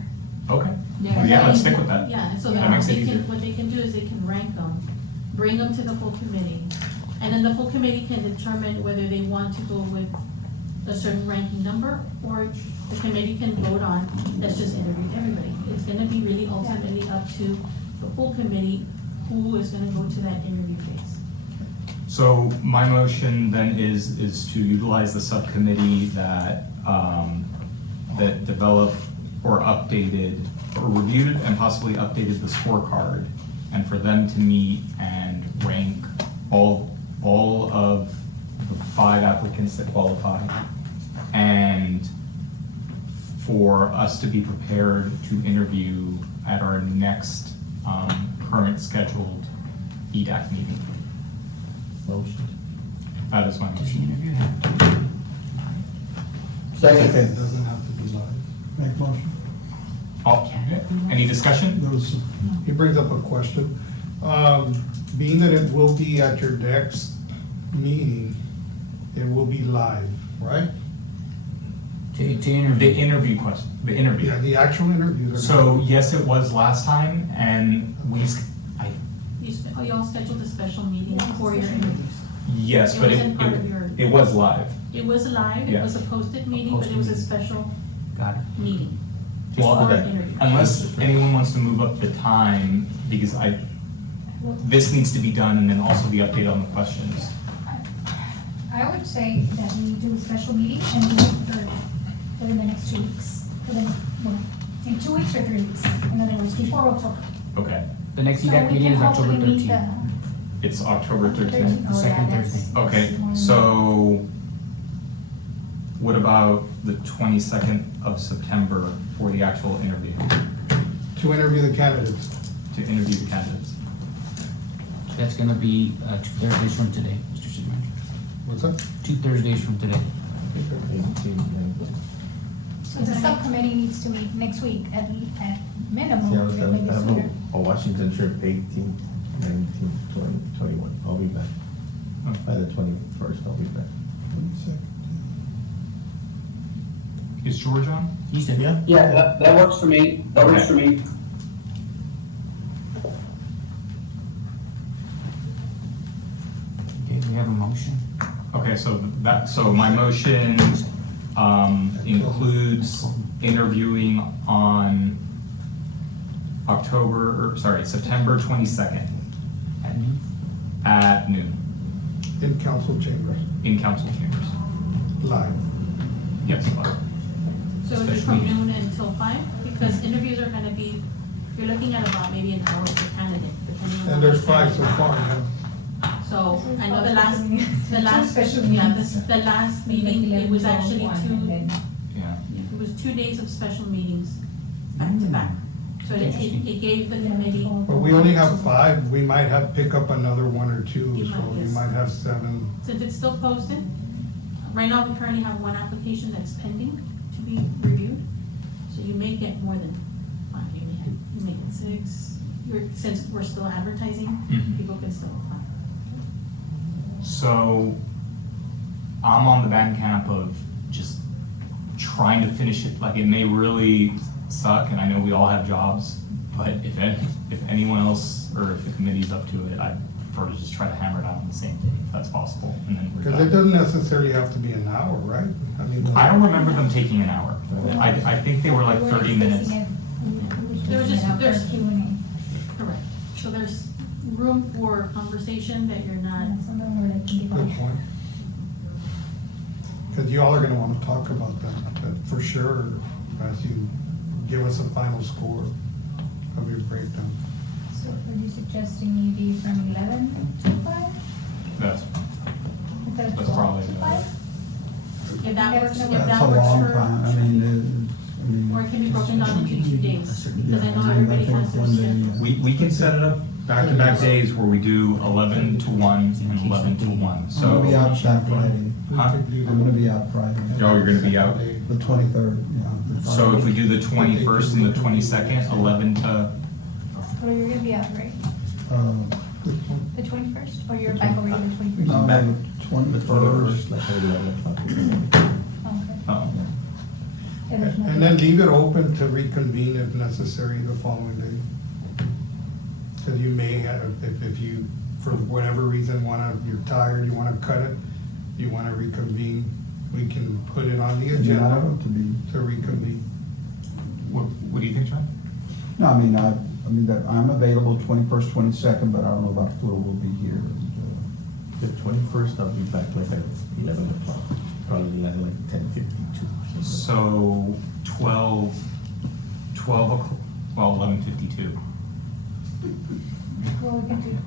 Okay, Yeah. yeah, let's stick with that. Yeah, and so That then makes it they easier. can, what they can do is they can rank them, bring them to the full committee. And then the full committee can determine whether they want to go with a certain ranking number, or the committee can vote on, let's just interview everybody. It's gonna be really ultimately up to the full committee, who is gonna go to that interview phase. So my motion then is to utilize the subcommittee that, that developed or updated, or reviewed and possibly updated the scorecard, and for them to meet and rank all of the 5 applicants that qualify, and for us to be prepared to interview at our next, current scheduled EDAC meeting. Motion. That is my Does the motion. interview have? It doesn't have to be live. Make motion? Any discussion? There was, He brings up a question. Being that it will be at your next meeting, it will be live, right? To The interview. interview question, the interview. Yeah, the actual interviews are. So yes, it was last time, and You all scheduled a special meeting for your interviews. yes, It but wasn't part of your- it was live. It was live, it Yeah. was a posted meeting, but it was a special Got it. meeting. Well, for okay. interviews. Unless anyone wants to move up the time, because this needs to be done, and then also the update on the questions. I would say that we do a special meeting and do it for the next 2 weeks. for the, well, in 2 weeks or 3 weeks, in other words, before October. Okay, The next So EDAC we meeting can is October hopefully meet 13th. it's October the 13th. Oh, yeah, Second that's- Thursday. Okay, that's more than- so what about the 22nd of September for the actual interview, To interview the candidates. to interview the candidates? That's gonna be, 2 Thursdays from today, Mr. City Manager. What's that? 2 Thursdays from today. 18, 19. So the subcommittee needs to meet next week at minimum, See, I was- maybe I have sooner. a Washington trip, 18, 19, 20, 21. I'll be back. By the 21st, I'll be back. Is George on? He said. Yeah? Yeah, that works for me. That works Okay. for me. Okay, we have a motion. Okay, so my motion, includes interviewing on September 22nd At noon? at noon In council chambers, in council chambers. live. Yes, So it'd be Special from meeting. noon until 5, because interviews are gonna be, you're looking at about maybe an hour per candidate, depending on. And there's the 5 so candidate. far, yeah. So, I know the Two last, special yeah, meetings. the last meeting, it was actually yeah. it was 2 days of special meetings, back to back. So it gave the committee, But we only have 5, we might have, pick up another 1 or 2, You so might, we yes. might have 7. since it's still posted, right now, we currently have 1 application that's pending to be reviewed. So you may get more than 5, you may get 6, since we're still advertising, Mhm. people can still apply. So I'm on the band camp of just trying to finish it. Like, it may really suck, and I know we all have jobs, but if anyone else or if the committee's up to it, I'd prefer to just try to hammer it out on the same day if that's possible, and then we're Because it done. doesn't necessarily have to be an hour, right? I mean. I don't remember them taking an hour. I think they were like 30 minutes. There was just- there's- Q&A. Correct. So there's room for conversation that you're not, Some of them were like, give Good out. point. Because you all are gonna wanna talk about that for sure, as you give us a final score of your breakdown. So are you suggesting maybe from 11 to 5? That's, Instead of That's 12 probably to the- 5? if that works, if That's that a works long for. time, I mean, Or it can be broken down into 2 days, because I know Yeah, everybody think has their one day, schedule. we can set it up back-to-back days where we do 11 to 1 and 11 to 1, I'm so. gonna be out that Friday. Huh? I'm gonna be out Friday. Oh, you're gonna be out? The 23rd, yeah. the So if we Friday. do the 21st and the 22nd, 11 to, Or you're gonna be out, right? Good point. The 21st? Or you're back already the 21st? No, Back. the The 21st. 21st, like at 11 o'clock. Okay. oh, Yeah, there's nothing- And then leave it open to reconvene if necessary the following day. Because you may have, if you, for whatever reason, you're tired, you wanna cut it, you wanna reconvene, we can put it on the Yeah, I agenda don't know to be, to reconvene. what do you think, John? no, I mean, that I'm available 21st, 22nd, but I don't know if Arturo will be here. The 21st, I'll be back like at 11 o'clock, probably like 10:52. So 12 o'clock, well, 11:52. Well, we can do.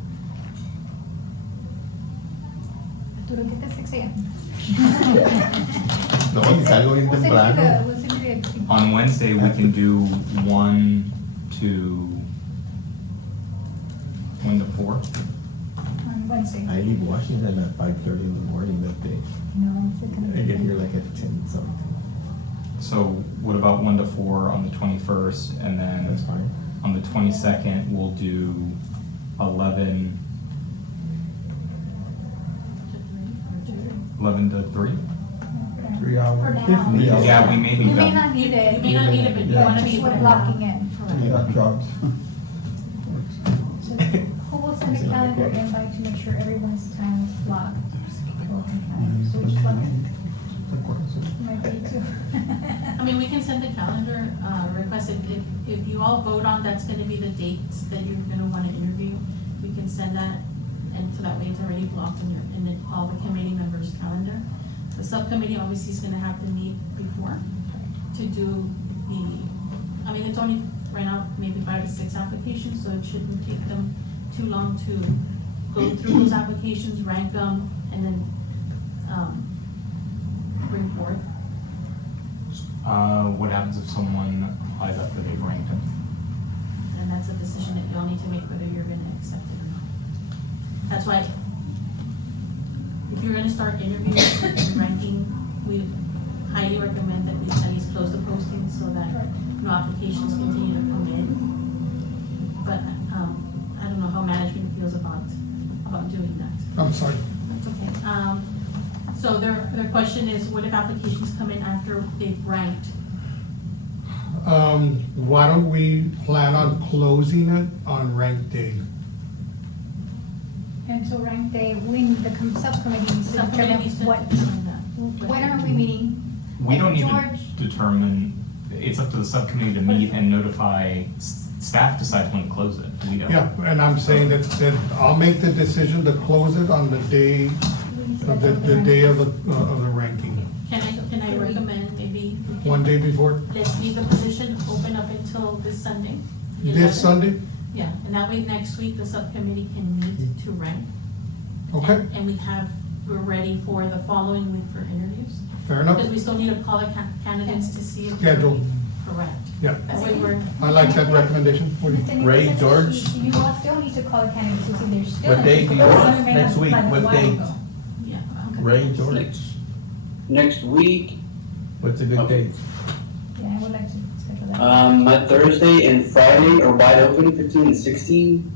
Arturo, get the 6 a.m. No, y salgo bien We'll send you temprano. the- we'll send you the- On Wednesday, we can do 1 to 4. On Wednesday. I leave Washington at 5:30 in the morning that day. No, it's gonna be. I get here like at 10 something. So what about 1 to 4 on the 21st, and then That's fine. on the 22nd, we'll do 11 to 3? 3 hours. For now. If needed. Yeah, we may be You may done. not need it. You may not need it, but you Yeah. wanna Just be. we're blocking in. I got jobs. So who will send a calendar invite to make sure everyone's time is blocked? So which one? Might be two. I mean, we can send the calendar, request, if you all vote on that's gonna be the dates that you're gonna wanna interview, we can send that, and so that way it's already blocked in then all the committee members' calendar. The subcommittee obviously is gonna have to meet before to do, I mean, it's only right now maybe 5 to 6 applications, so it shouldn't take them too long to go through those applications, rank them, and then, bring forth. What happens if someone applies after they've ranked them? And that's a decision that y'all need to make whether you're gonna accept it or not. That's why, if you're gonna start interviewing and ranking, we highly recommend that we at least close the posting so that no applications continue to come in. But, I don't know how management feels about doing that. I'm sorry. That's okay. So their question is, what if applications come in after they've ranked? Why don't we plan on closing it on rank day? And so rank day, when the subcommittee needs to Subcommittee determine needs to what, determine that. when are we meeting? We don't need to George? determine, it's up to the subcommittee to meet and notify, staff decides when to close it, we don't. Yeah, and I'm saying that I'll make the decision to close it on the day, the day of the ranking. Can I recommend maybe? we can- One day before, Let's leave the position open up until this Sunday. the this 11th. Sunday, Yeah, and that way next week the subcommittee can meet to rank. okay, And we're ready for the following week for interviews. fair enough, Because we still need to call the candidates to see if they're Schedule. correct. yeah. That way we're, I like that recommendation. What do you- Mr. Nichols Ray, said that George? You all still need to call the candidates to see if they're still. What day do you interested. want? They may Next have week, applied a what while day? ago. yeah. Ray, George, Next week, what's a good Okay. date? Yeah, I would like to schedule that. my Thursday and Friday are wide open, 15 and 16.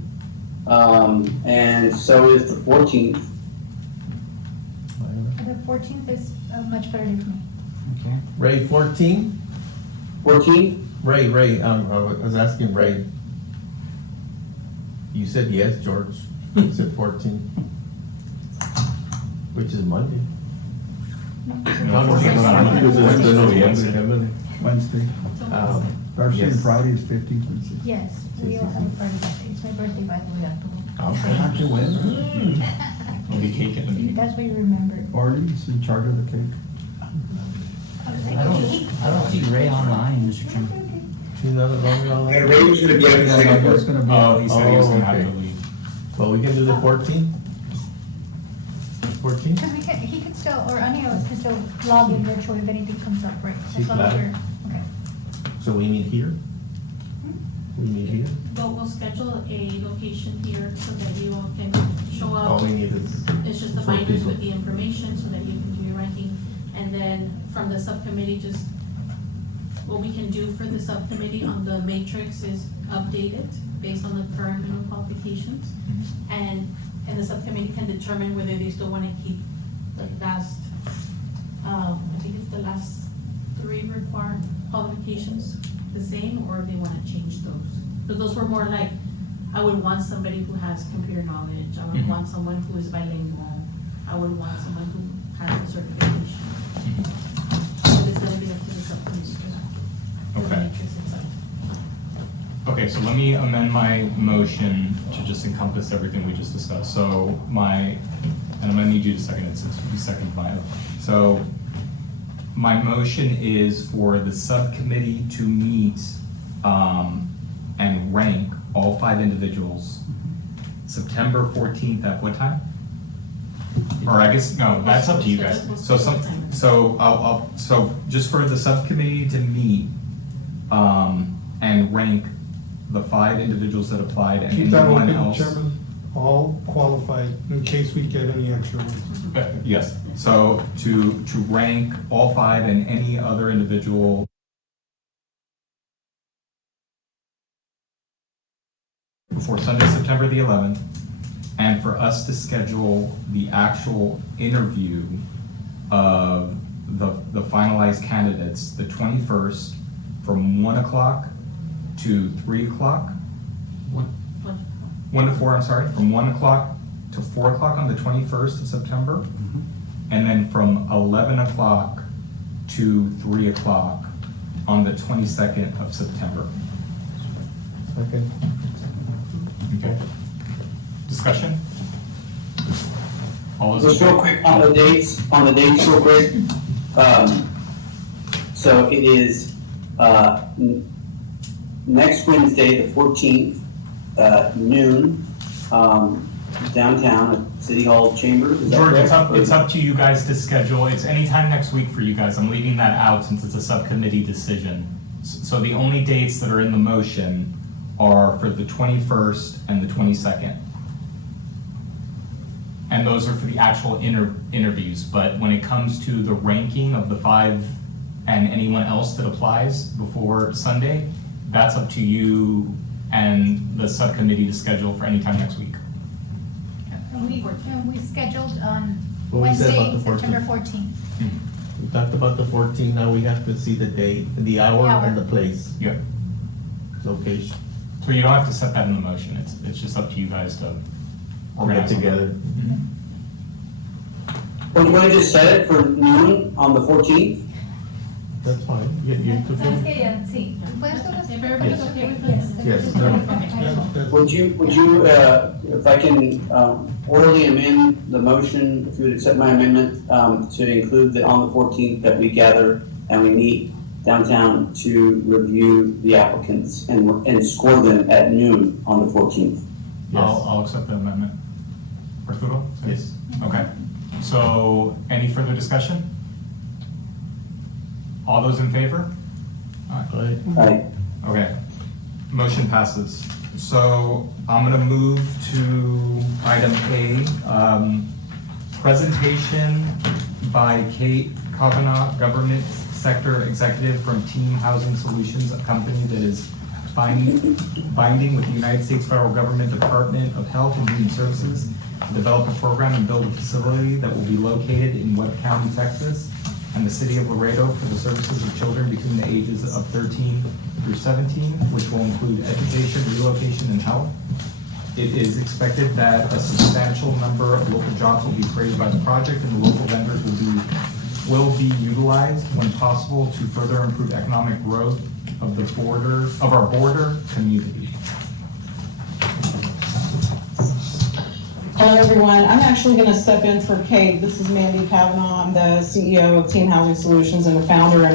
And so is the 14th. The 14th is a much better day for me. Okay. Ray, 14? 14? Ray, I was asking Ray. You said yes, George. You said 14. Which is Monday. No, No, 14th is not on Monday. Wednesday, no, Wednesday. Wednesday. Wednesday. Thursday and Yes. Friday is 15th and 16th. Yes, we all have a party that day. It's my birthday, by the way. Okay. Happy Wednesday. We'll be cake at the meeting. That's what you remembered. Artie's in charge of the cake. I don't see Ray online, Mr. Chairman. She's not alone all And that? Ray was gonna be on the Yeah, second it's floor. gonna be. Oh, he said he was gonna have okay. to leave. Well, we can do the 14? 14? Because he could still, or any of us can still log in virtually if anything comes up, right? Sí, As long as claro. you're, okay. So we meet here? We meet here? We'll schedule a location here so that you all can show up. All we need is, It's just the four binders people. with the information so that you can do your ranking. And then from the subcommittee, just what we can do for the subcommittee on the matrix is update it based on the current minimum qualifications. And the subcommittee can determine whether they still wanna keep the last, I think it's the last 3 required qualifications the same, or if they wanna change those. But those were more like, I would want somebody who has computer knowledge, I would Mhm. want someone who is bilingual, I would want someone who has a certification. So it's gonna be up to the subcommittee for that. for the Okay. matrix itself. Okay, so let me amend my motion to just encompass everything we just discussed. So and I'm gonna need you to second it since you seconded mine. So my motion is for the subcommittee to meet, and rank all 5 individuals September 14th at what time? Or I guess, no, that's up to you guys. So so just for the subcommittee to meet, and rank the 5 individuals that applied and Keep that anyone open, else. Chairman, all qualified, in case we get any extra ones. Yes, so to rank all 5 and any other individual before Sunday, September the 11th, and for us to schedule the actual interview of the finalized candidates, the 21st, from 1 o'clock to 3 o'clock. 1 to 4, I'm sorry, from 1 o'clock to 4 o'clock on the 21st of September. And then from 11 o'clock to 3 o'clock on the 22nd of September. okay. Okay. Discussion? All those. Just real quick on the dates real quick. So it is Next Wednesday, the 14th, noon, downtown at City Hall Chambers. Is that George, correct? it's up to you guys to schedule. It's anytime next week for you guys. I'm leaving that out since it's a subcommittee decision. So the only dates that are in the motion are for the 21st and the 22nd. And those are for the actual interviews. But when it comes to the ranking of the 5 and anyone else that applies before Sunday, that's up to you and the subcommittee to schedule for any time next week. We scheduled on What we said about Wednesday, the September 14th. We talked about the 14th, now we have to see the date, the hour and the place, Yeah. location, So you don't have to set that in the motion. It's just up to you guys to all get organize something. together. Or you want to just set it for noon on the 14th? That's fine, you took ¿Sabes it? qué? Ya, sí. ¿Puedes solo If everybody's Yes. okay with Yes. this? Yes, Okay. Would you, if I can orally amend the motion, if you would accept my amendment, to include on the 14th that we gather and we meet downtown to review the applicants and score them at noon on the 14th? I'll accept the amendment. Arturo? Yes. Okay. So any further discussion? All those in favor? Right. Right. Okay. Motion passes. So I'm gonna move to item A, presentation by Kate Kavanagh, Government Sector Executive from Team Housing Solutions, a company that is binding with the United States Federal Government Department of Health and Human Services to develop a program and build a facility that will be located in Webb County, Texas, and the city of Laredo for the services of children between the ages of 13 through 17, which will include education, relocation, and health. It is expected that a substantial number of local jobs will be created by the project, and the local vendors will be utilized when possible to further improve economic growth of our border community. Hello, everyone. I'm actually going to step in for Kate. This is Mandy Kavanaugh. I'm the CEO of Team Housing Solutions and the founder.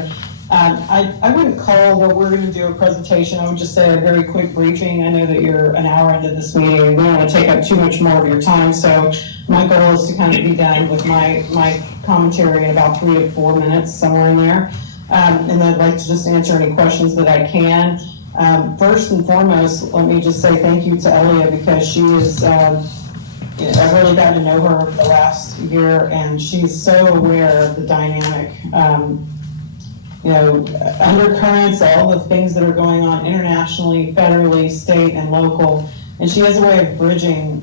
And I wouldn't call what we're going to do a presentation. I would just say a very quick briefing. I know that you're an hour into this meeting. We don't want to take up too much more of your time. So my goal is to kind of be done with my commentary in about 3 to 4 minutes, somewhere in there. And I'd like to just answer any questions that I can. First and foremost, let me just say thank you to Elia, because she is, I've really gotten to know her over the last year, and she's so aware of the dynamic, undercurrents, all the things that are going on internationally, federally, state, and local. And she has a way of bridging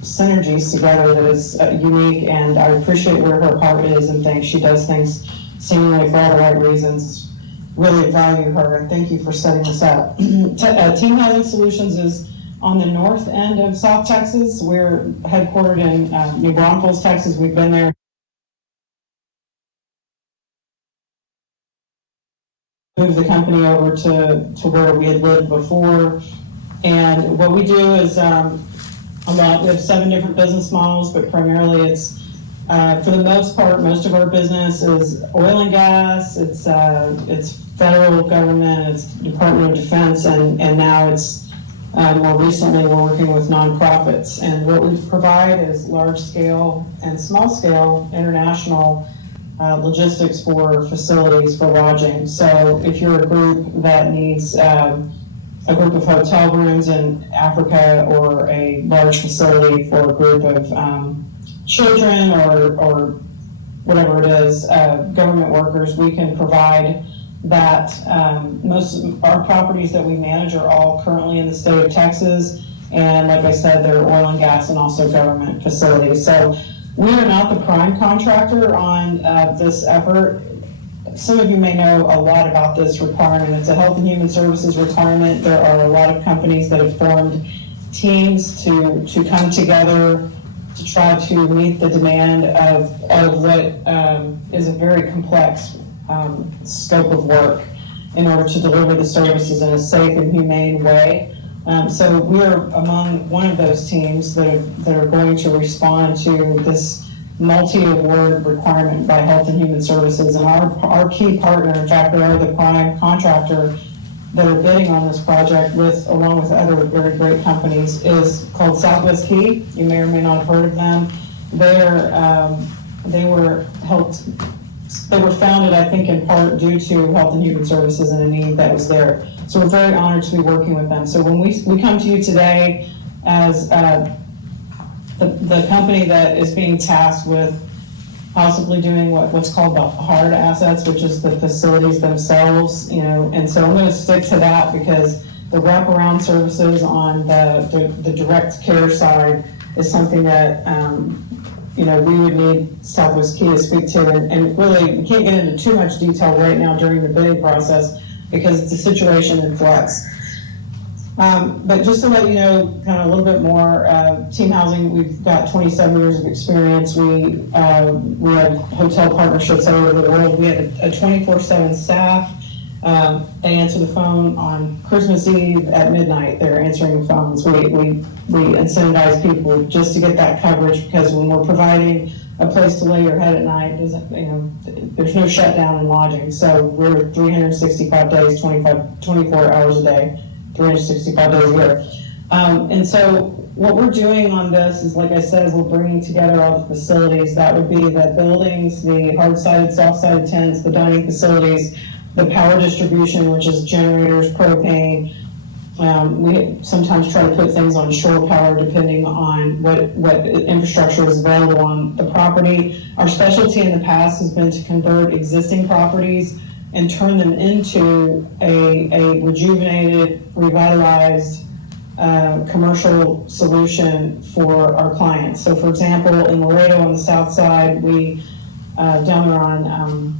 synergies together that is unique, and I appreciate where her heart is and think she does things seemingly for all the right reasons. Really value her, and thank you for setting this up. Team Housing Solutions is on the north end of South Texas. We're headquartered in New Braunfels, Texas. We've been there. Moved the company over to where we had lived before. And what we do is we have 7 different business models, but primarily it's, for the most part, most of our business is oil and gas, it's federal government, it's Department of Defense, and now it's more recently, we're working with nonprofits, and what we provide is large-scale and small-scale international logistics for facilities for lodging. So if you're a group that needs a group of hotel rooms in Africa, or a large facility for a group of children or whatever it is, government workers, we can provide that. Most of our properties that we manage are all currently in the state of Texas, and like I said, they're oil and gas and also government facilities. So we are not the prime contractor on this effort. Some of you may know a lot about this requirement. It's a Health and Human Services requirement. There are a lot of companies that have formed teams to come together to try to meet the demand of what is a very complex scope of work in order to deliver the services in a safe and humane way. So we are among one of those teams that are going to respond to this multi-award requirement by Health and Human Services. And our key partner, in fact, they are the prime contractor that are bidding on this project along with other very great companies, is called Southwest Key. You may or may not have heard of them. They were founded, I think, in part due to Health and Human Services and a need that was there. So we're very honored to be working with them. So when we come to you today as the company that is being tasked with possibly doing what's called the hard assets, which is the facilities themselves, and so I'm going to stick to that because the wraparound services on the direct care side is something that we would need Southwest Key to speak to, and really we can't get into too much detail right now during the bidding process because it's a situation in flux. But just to let you know, kind of a little bit more, Team Housing, we've got 27 years of experience. We have hotel partnerships all over the world. We have a 24/7 staff. They answer the phone on Christmas Eve at midnight. They're answering the phones. We incentivize people just to get that coverage because when we're providing a place to lay your head at night, there's no shutdown in lodging. So we're 365 days, 24 hours a day. 365 days a year. And so what we're doing on this is, like I said, we're bringing together all the facilities. That would be the buildings, the hard-sided, soft-sided tents, the dining facilities, the power distribution, which is generators, propane. We sometimes try to put things on shore power depending on what infrastructure is available on the property. Our specialty in the past has been to convert existing properties and turn them into a rejuvenated, revitalized commercial solution for our clients. So for example, in Laredo on the south side, down there on,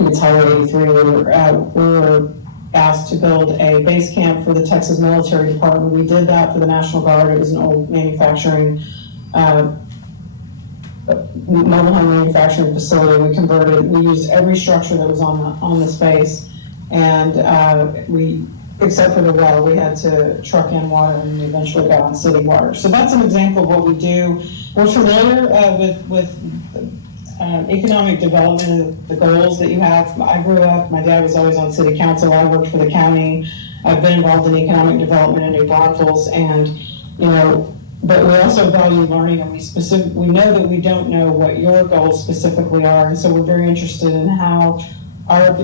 it's Highway 83, we were asked to build a base camp for the Texas Military Department. We did that for the National Guard. It was an old manufacturing mobile home manufacturing facility. We converted, we used every structure that was on the space, and except for the well, we had to truck in water and we eventually got on city water. So that's an example of what we do. We're familiar with economic development and the goals that you have. I grew up, my dad was always on city council. I worked for the county. I've been involved in economic development in New Braunfels, and but we also value learning, and we know that we don't know what your goals specifically are, and so we're very interested in how our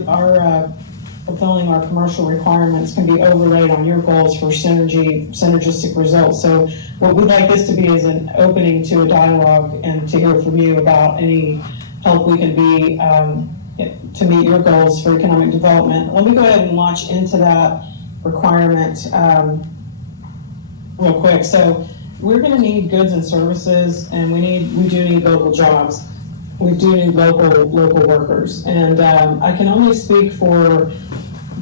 fulfilling our commercial requirements can be overlaid on your goals for synergistic results. So what we'd like this to be is an opening to a dialogue and to hear from you about any help we can be to meet your goals for economic development. Let me go ahead and launch into that requirement real quick. So we're going to need goods and services, and we do need local jobs. We do need local workers, and I can only speak for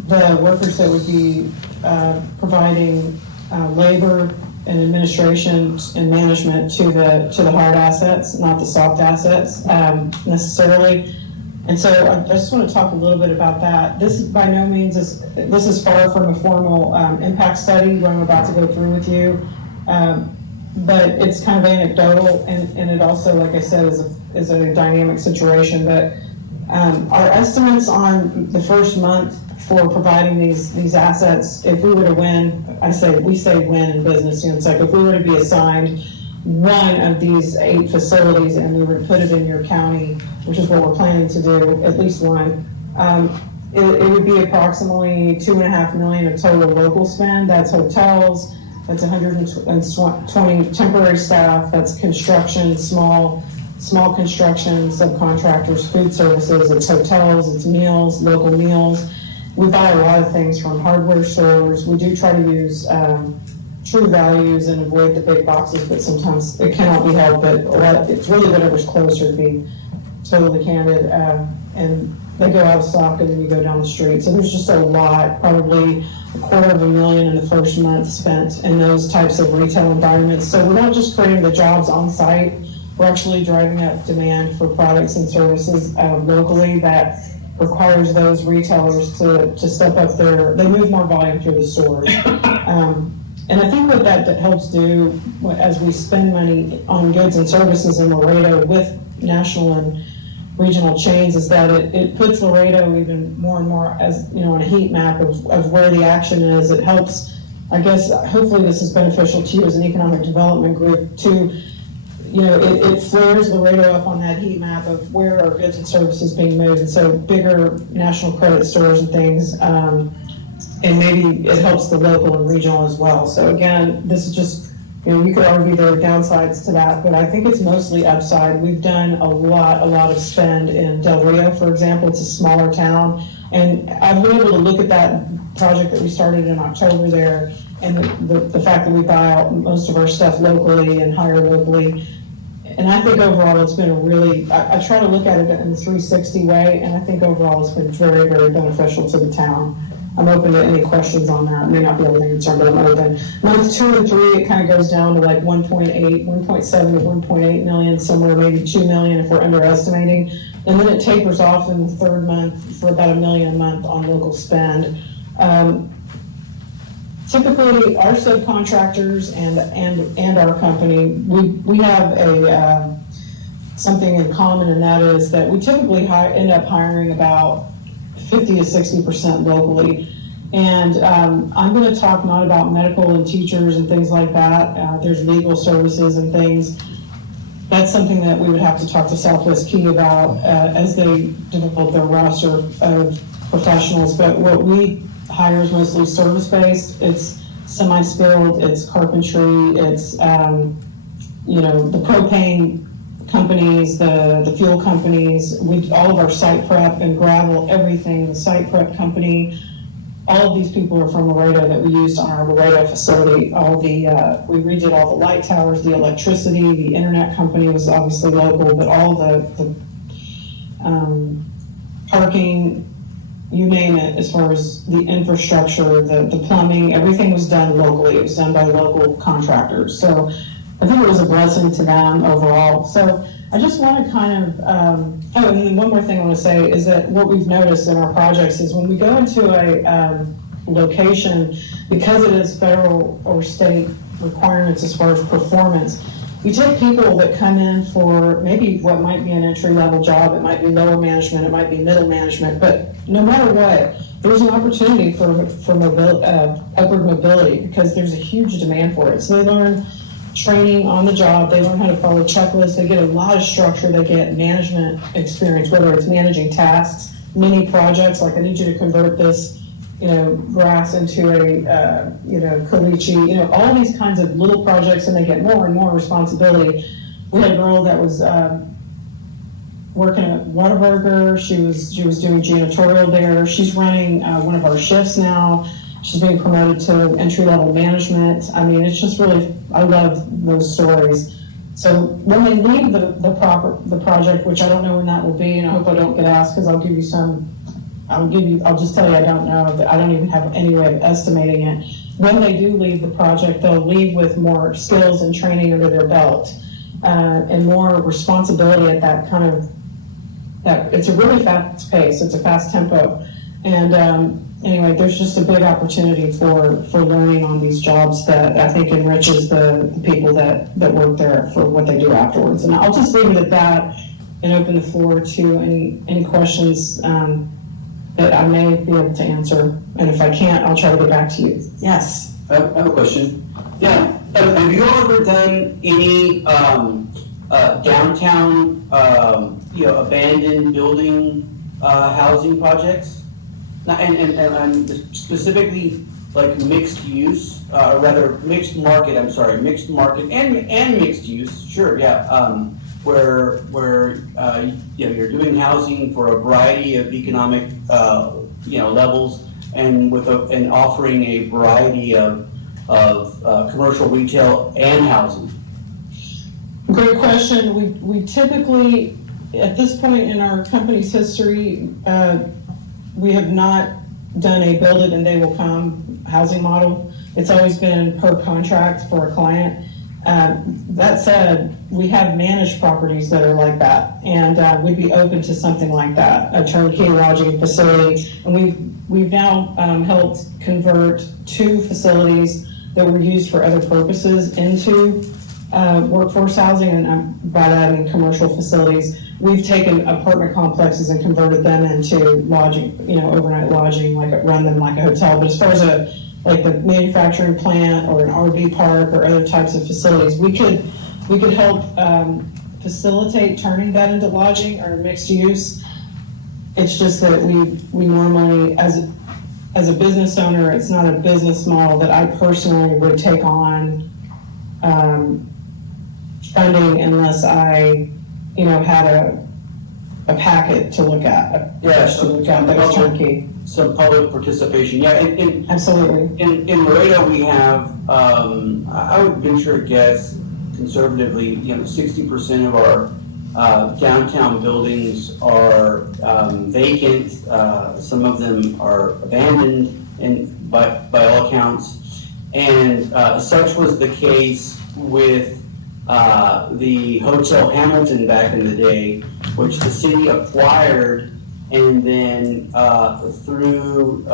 the workers that would be providing labor and administration and management to the hard assets, not the soft assets necessarily. And so I just want to talk a little bit about that. This by no means is far from a formal impact study what I'm about to go through with you. But it's kind of anecdotal, and it also, like I said, is a dynamic situation. But our estimates on the first month for providing these assets, if we were to win, we say win in business, it's like if we were to be assigned one of these 8 facilities and we were to put it in your county, which is what we're planning to do, at least one, it would be approximately $2.5 million of total local spend. That's hotels. That's 120 temporary staff, that's construction, small construction, subcontractors, food services, it's hotels, it's meals, local meals. We buy a lot of things from hardware stores. We do try to use true values and avoid the big boxes, but sometimes it cannot be helped, but it's really whatever's closer, to be totally candid. And they go out of stock and then you go down the street. So there's just a lot, probably $250,000 in the first month spent in those types of retail environments. So we're not just creating the jobs on site, we're actually driving up demand for products and services locally that requires those retailers to step up they move more volume through the stores. And I think what that helps do, as we spend money on goods and services in Laredo with national and regional chains, is that it puts Laredo even more and more as, you know, on a heat map of where the action is. It helps, I guess, hopefully this is beneficial to you as an economic development group to, you know, it flares Laredo up on that heat map of where are goods and services being moved. And so bigger national credit stores and things, and maybe it helps the local and regional as well. So again, this is just, you know, you could argue there are downsides to that, but I think it's mostly upside. We've done a lot of spend in Del Rio, for example. It's a smaller town. And I've been able to look at that project that we started in October there, and the fact that we buy out most of our stuff locally and hire locally. And I think overall it's been a really, I try to look at it in a 360 way, and I think overall it's been very, very beneficial to the town. I'm open to any questions on that. I may not be able to answer, but I'm open. Months 2 and 3, it kind of goes down to like 1.8, 1.7 to 1.8 million, somewhere maybe 2 million if we're underestimating. And then it tapers off in the third month for about $1 million a month on local spend. Typically, our subcontractors and our company, we have a something in common, and that is that we typically end up hiring about 50 to 60% locally. And I'm going to talk not about medical and teachers and things like that. There's legal services and things. That's something that we would have to talk to Southwest Key about as they develop their roster of professionals. But what we hire is mostly service-based. It's semi-skilled, it's carpentry, it's, you know, the propane companies, the fuel companies, all of our site prep and gravel, everything, the site prep company, all of these people are from Laredo that we used on our Laredo facility. We redid all the light towers, the electricity, the internet company was obviously local, but all the parking, you name it, as far as the infrastructure, the plumbing, everything was done locally. It was done by local contractors. So I think it was a blessing to them overall. So I just want to kind of, oh, and then one more thing I want to say is that what we've noticed in our projects is when we go into a location, because it is federal or state requirements as far as performance, we take people that come in for maybe what might be an entry-level job, it might be lower management, it might be middle management, but no matter what, there's an opportunity for upward mobility because there's a huge demand for it. So they learn training on the job, they learn how to follow checklists, they get a lot of structure, they get management experience, whether it's managing tasks, mini projects, like I need you to convert this, you know, grass into a, you know, caliche, you know, all these kinds of little projects, and they get more and more responsibility. We had a girl that was working at Whataburger. She was doing janitorial there. She's running one of our shifts now. She's being promoted to entry-level management. I mean, it's just really, I love those stories. So when they leave the project, which I don't know when that will be, and I hope I don't get asked because I'll just tell you I don't know. I don't even have any way of estimating it. When they do leave the project, they'll leave with more skills and training under their belt and more responsibility at that kind of, it's a really fast pace, it's a fast tempo. And anyway, there's just a big opportunity for learning on these jobs that I think enriches the people that work there for what they do afterwards. And I'll just leave it at that and open the floor to any questions that I may be able to answer. And if I can't, I'll try to get back to you. Yes? I have a question. Yeah, have you all ever done any downtown, you know, abandoned building housing projects? And specifically like mixed use, or rather mixed market, I'm sorry, mixed market and mixed use, sure, yeah. Where you know, you're doing housing for a variety of economic you know, levels, and and offering a variety of commercial, retail, and housing. Great question. We typically, at this point in our company's history, we have not done a build it and they will come housing model. It's always been per contract for a client. That said, we have managed properties that are like that, and we'd be open to something like that, a turnkey lodging facility. And we've now helped convert 2 facilities. that were used for other purposes into workforce housing, and by that I mean commercial facilities. We've taken apartment complexes and converted them into lodging, overnight lodging, run them like a hotel. But as far as like the manufacturing plant or an RV park or other types of facilities, we could help facilitate turning that into lodging or mixed use. It's just that we normally, as a business owner, it's not a business model that I personally would take on funding unless I, had a packet to look at. Yeah, To look at that was turnkey. Some public participation, yeah, Absolutely. in Laredo, we have, I would venture a guess conservatively, 60% of our downtown buildings are vacant. Some of them are abandoned by all accounts. And such was the case with the Hotel Hamilton back in the day, which the city acquired, and then through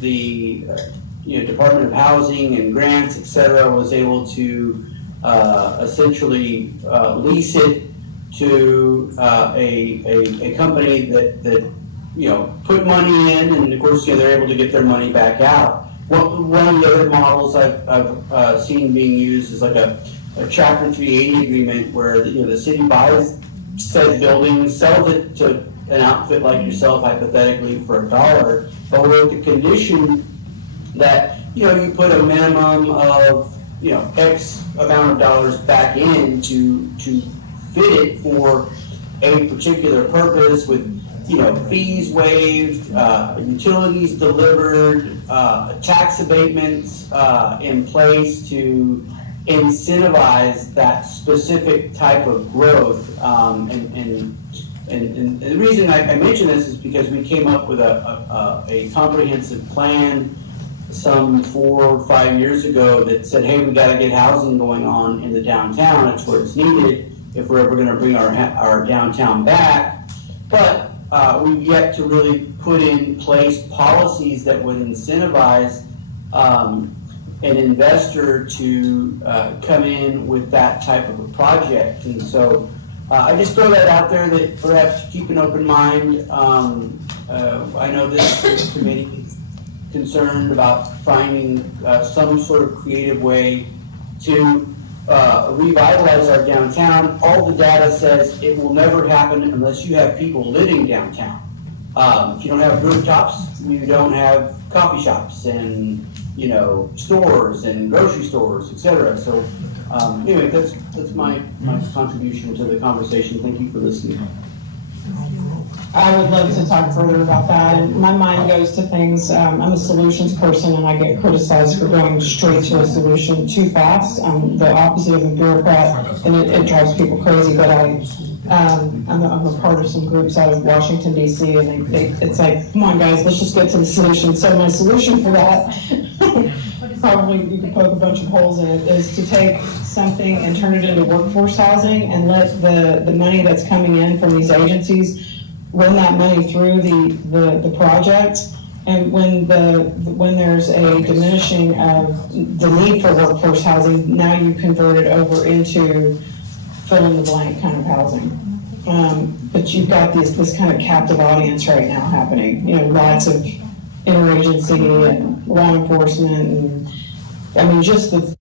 the Department of Housing and grants, et cetera, was able to essentially lease it to a company that put money in, and of course they're able to get their money back out. One of the other models I've seen being used is like a Chapter 380 agreement where the city buys said building, sells it to an outfit like yourself, hypothetically, for $1, but with the condition that you put a minimum of X amount of dollars back in to fit it for a particular purpose, with fees waived, utilities delivered, tax abatements in place to incentivize that specific type of growth. And the reason I mention this is because we came up with a comprehensive plan some 4 or 5 years ago that said, hey, we got to get housing going on in the downtown. It's where it's needed if we're ever going to bring our downtown back. But we've yet to really put in place policies that would incentivize an investor to come in with that type of a project. And so I just throw that out there, that perhaps keep an open mind. I know this committee is concerned about finding some sort of creative way to revitalize our downtown. All the data says it will never happen unless you have people living downtown. If you don't have rooftops, you don't have coffee shops and stores and grocery stores, etc. So anyway, that's my contribution to the conversation. Thank you for listening. I would love to talk further about that, and my mind goes to things. I'm a solutions person, and I get criticized for going straight to a solution too fast. I'm the opposite of a bureaucrat, and it drives people crazy. But I'm a part of some groups out of Washington D.C., and it's like, come on guys, let's just get to the solution. So my solution for that, probably you could poke a bunch of holes in it, is to take something and turn it into workforce housing and let the money that's coming in from these agencies run that money through the project. And when there's a diminishing of the need for workforce housing, now you convert it over into fill in the blank kind of housing. But you've got this kind of captive audience right now happening. Lots of interagency and law enforcement, and just the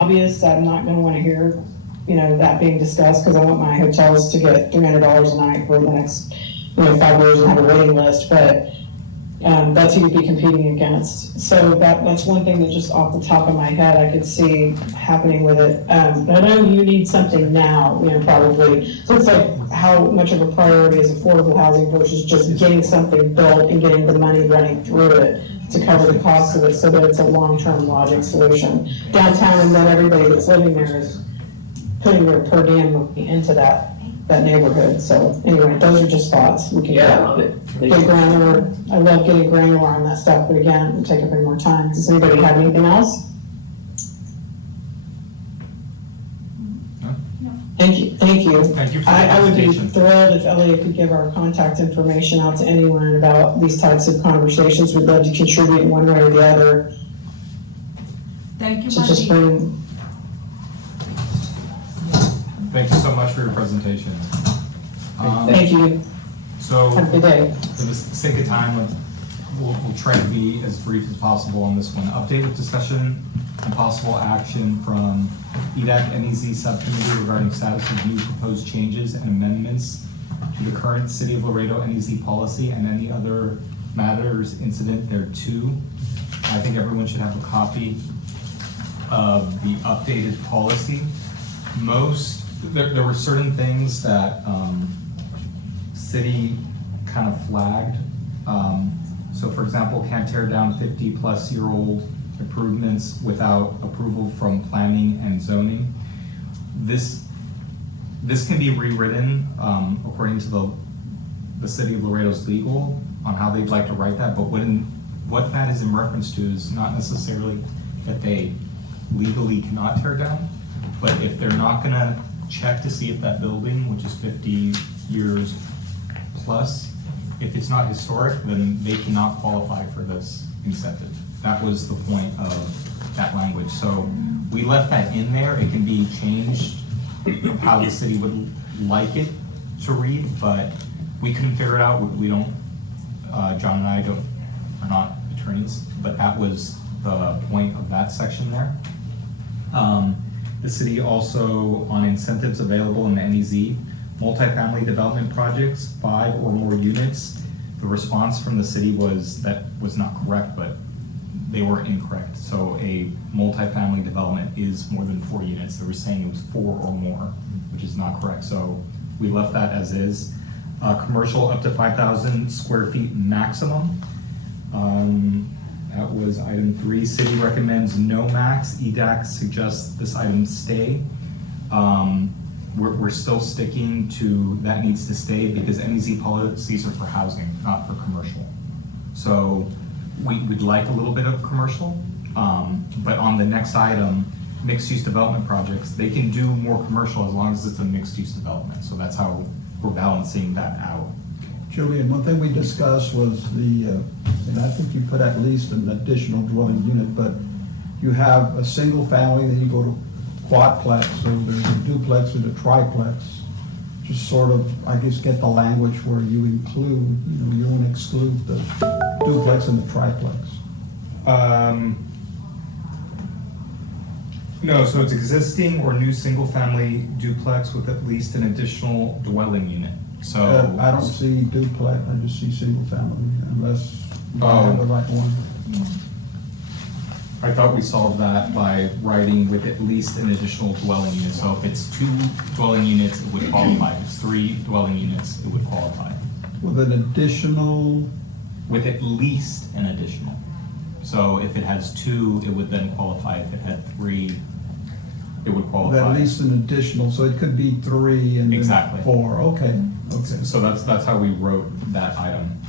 obvious. I'm not going to want to hear that being discussed, because I want my hotels to get $300 a night for the next 5 years and have a waiting list. But that's who you'd be competing against. So that's one thing that just off the top of my head I could see happening with it. I know you need something now, probably. So it's like, how much of a priority is affordable housing versus just getting something built and getting the money running through it to cover the cost of it, so that it's a long-term lodging solution downtown, and then everybody that's living there is putting their per diem into that neighborhood. So anyway, those are just thoughts. We can get granular. I love getting granular on that stuff, but again, it'll take up any more time. Does anybody have anything else? Thank you, thank you. Thank you for the I would be presentation. thrilled if Elliot could give our contact information out to anyone about these types of conversations. We'd love to contribute in one way or the other Thank you, to just Marty. bring. Thank you so much for your presentation. Thank you. So, Have a good day. for the sake of time, we'll try to be as brief as possible on this one. Update with discussion and possible action from EDAC NEZ Subcommittee regarding status of new proposed changes and amendments to the current City of Laredo NEZ policy and any other matters incident thereto. I think everyone should have a copy of the updated policy. There were certain things that city kind of flagged. So for example, can't tear down 50-plus-year-old improvements without approval from planning and zoning. This can be rewritten according to the City of Laredo's legal on how they'd like to write that, but what that is in reference to is not necessarily that they legally cannot tear down, but if they're not gonna check to see if that building, which is 50 years plus, if it's not historic, then they cannot qualify for this incentive. That was the point of that language. So we left that in there. It can be changed how the city would like it to read, but we couldn't figure it out. We don't, John and I are not attorneys, but that was the point of that section there. The city also, on incentives available in the NEZ, multifamily development projects, 5 or more units. The response from the city was that was not correct, but they were incorrect. So a multifamily development is more than 4 units. They were saying it was 4 or more, which is not correct. So we left that as is. Commercial up to 5,000 square feet maximum. That was item 3. City recommends no max. EDAC suggests this item stay. We're still sticking to that needs to stay because NEZ policies are for housing, not for commercial. So we'd like a little bit of commercial, but on the next item, mixed-use development projects, they can do more commercial as long as it's a mixed-use development. So that's how we're balancing that out. Julian, one thing we discussed was and I think you put at least an additional dwelling unit, but you have a single family, then you go to quadplex, so there's a duplex and a triplex. Just sort of, I guess, get the language where you include, you don't exclude the duplex and the triplex. No, so it's existing or new single-family duplex with at least an additional dwelling unit. So I don't see duplex, I just see single family, unless I have the right one. I thought we solved that by writing with at least an additional dwelling unit. So if it's 2 dwelling units, it would qualify. If it's 3 dwelling units, it would qualify. With an additional, With at least an additional. So if it has 2, it would then qualify. If it had 3, it would qualify. at least an additional, so it could be 3 and then Exactly. 4, okay. So that's how we wrote that item.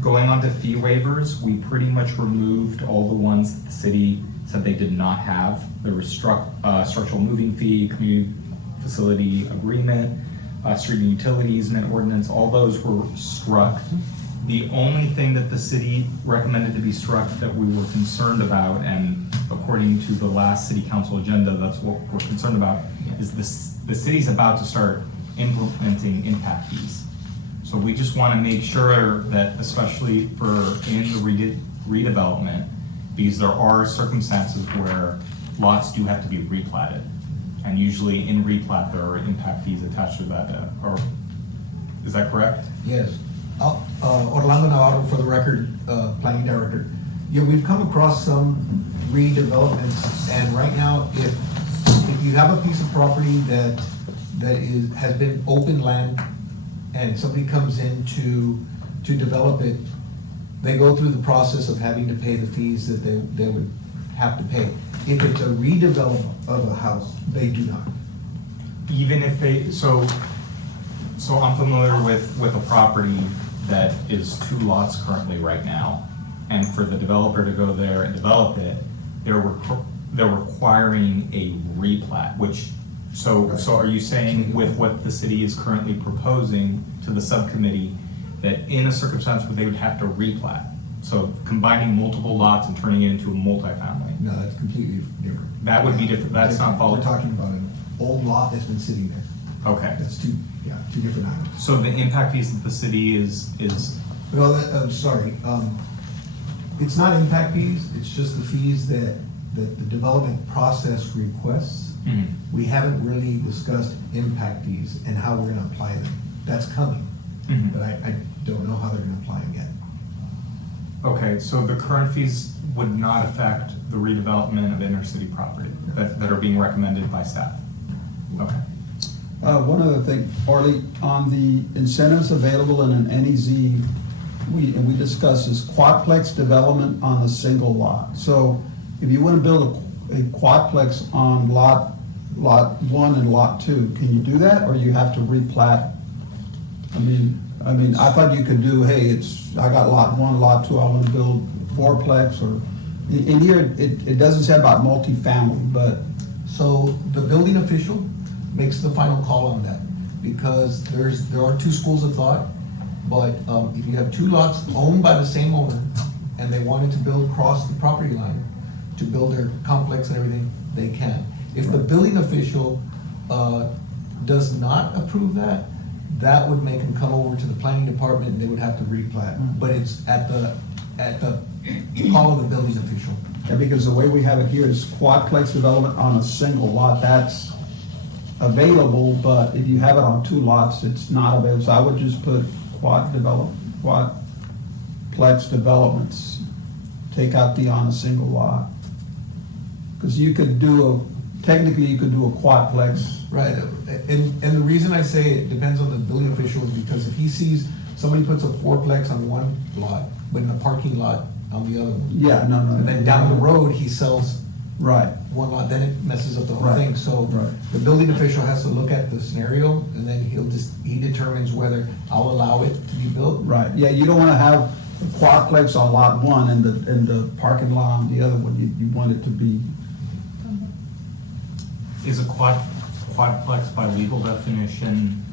Going on to fee waivers, we pretty much removed all the ones that the city said they did not have. There was structural moving fee, community facility agreement, street and utility easement ordinance, all those were struck. The only thing that the city recommended to be struck that we were concerned about, and according to the last city council agenda, that's what we're concerned about, is the city's about to start implementing impact fees. So we just want to make sure that, especially for in the redevelopment, because there are circumstances where lots do have to be replatted. And usually in replat, there are impact fees attached to that, or, is that correct? Yes. Orlando Navarro, for the record, planning director. Yeah, we've come across some redevelopments, and right now, if you have a piece of property that has been open land, and somebody comes in to develop it, they go through the process of having to pay the fees that they would have to pay. If it's a redevelopment of a house, they do not. Even if they, so I'm familiar with a property that is 2 lots currently right now. And for the developer to go there and develop it, they're requiring a replat, which So are you saying with what the city is currently proposing to the subcommittee, that in a circumstance where they would have to replat, so combining multiple lots and turning it into a multifamily? No, that's completely different. That would be different, that's not We're followed. talking about an old lot that's been sitting there. Okay, That's two different items. so the impact fees that the city is, Well, I'm sorry, it's not impact fees, it's just the fees that the development process requests. Mhm. We haven't really discussed impact fees and how we're gonna apply them. That's coming, Mhm. but I don't know how they're gonna apply them yet. okay, so the current fees would not affect the redevelopment of inner city property that are being recommended by staff? Okay. One other thing, Orly, on the incentives available in an NEZ, we discussed this quadplex development on a single lot. So if you want to build a quadplex on lot 1 and lot 2, can you do that, or you have to replat? I mean, I thought you could do, hey, I got lot 1, lot 2, I want to build fourplex, or, in here, it doesn't say about multifamily, but. So the building official makes the final call on that, because there are two schools of thought, but if you have two lots owned by the same owner, and they wanted to build across the property line, to build their complex and everything, they can. If the building official does not approve that, that would make them come over to the planning department, and they would have to replat. But it's at the call of the building official. Yeah, because the way we have it here is quadplex development on a single lot, that's available, but if you have it on 2 lots, it's not available. So I would just put quadplex developments, take out the on a single lot. Because you could technically you could do a quadplex. Right, and the reason I say it depends on the building official is because if he sees somebody puts a fourplex on one lot, but in a parking lot on the other one. Yeah, no. And then down the road, he sells Right. one lot, then it messes up the whole Right, thing. So right. the building official has to look at the scenario, and then he determines whether I'll allow it to be built. Right, yeah, you don't wanna have a quadplex on lot 1 and the parking lot on the other one, you want it to be. Is a quadplex by legal definition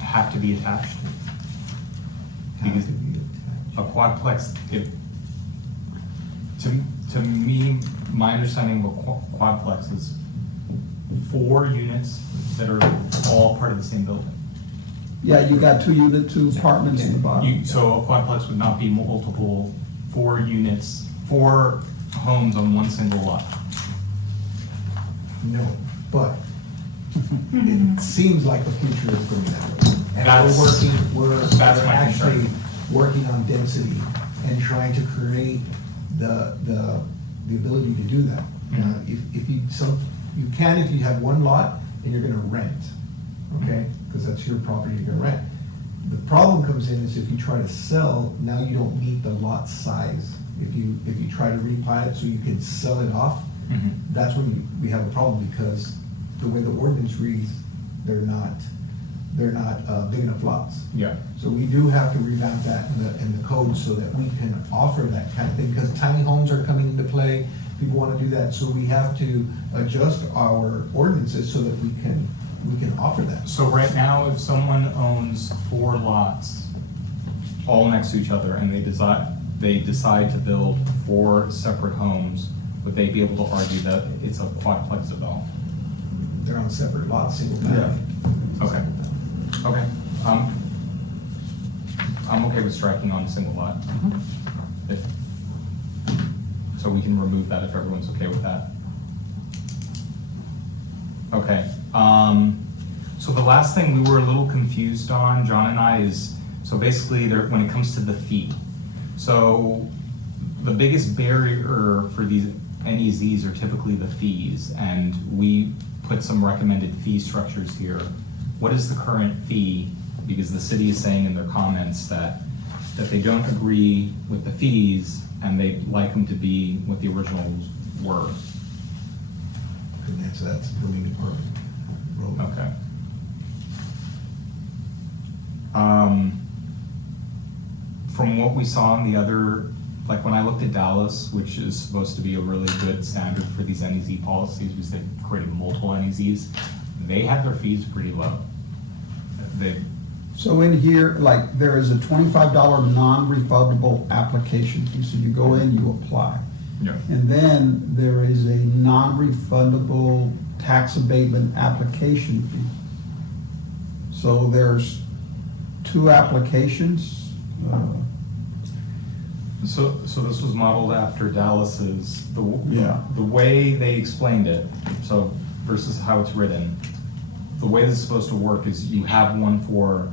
have to be attached? Because a quadplex, to me, my understanding of a quadplex is 4 units that are all part of the same building. Yeah, you got 2 apartments in the bottom. So a quadplex would not be multiple, 4 units, 4 homes on one single lot. No, but it seems like the future is going that way. And we're That's my actually concern. working on density and trying to create the ability to do that. If you can if you have one lot and you're gonna rent, okay? Because that's your property, you're gonna rent. The problem comes in is if you try to sell, now you don't meet the lot size. If you try to replat it so you can sell it off, that's when we have a problem, because the way the ordinance reads, they're not big enough lots. Yeah. So we do have to revamp that in the code so that we can offer that kind of thing, because tiny homes are coming into play, people wanna do that, so we have to adjust our ordinances so that we can offer that. So right now, if someone owns 4 lots, all next to each other, and they decide to build 4 separate homes, would they be able to argue that it's a quadplex development? They're on separate lots, single family. Okay. Okay, I'm okay with striking on a single lot. So we can remove that if everyone's okay with that. Okay, so the last thing we were a little confused on, John and I, is, so basically when it comes to the fee. So the biggest barrier for these NEZs are typically the fees, and we put some recommended fee structures here. What is the current fee? Because the city is saying in their comments that they don't agree with the fees and they'd like them to be what the originals were. And that's building department. Road. Okay. From what we saw in the other, like when I looked at Dallas, which is supposed to be a really good standard for these NEZ policies, because they've created multiple NEZs, they have their fees pretty low. They, So in here, like, there is a $25 non-refundable application fee, so you go in, you apply. yeah. And then there is a non-refundable tax abatement application fee. So there's two applications. So this was modeled after Dallas's, Yeah. the way they explained it, so versus how it's written. The way this is supposed to work is you have one for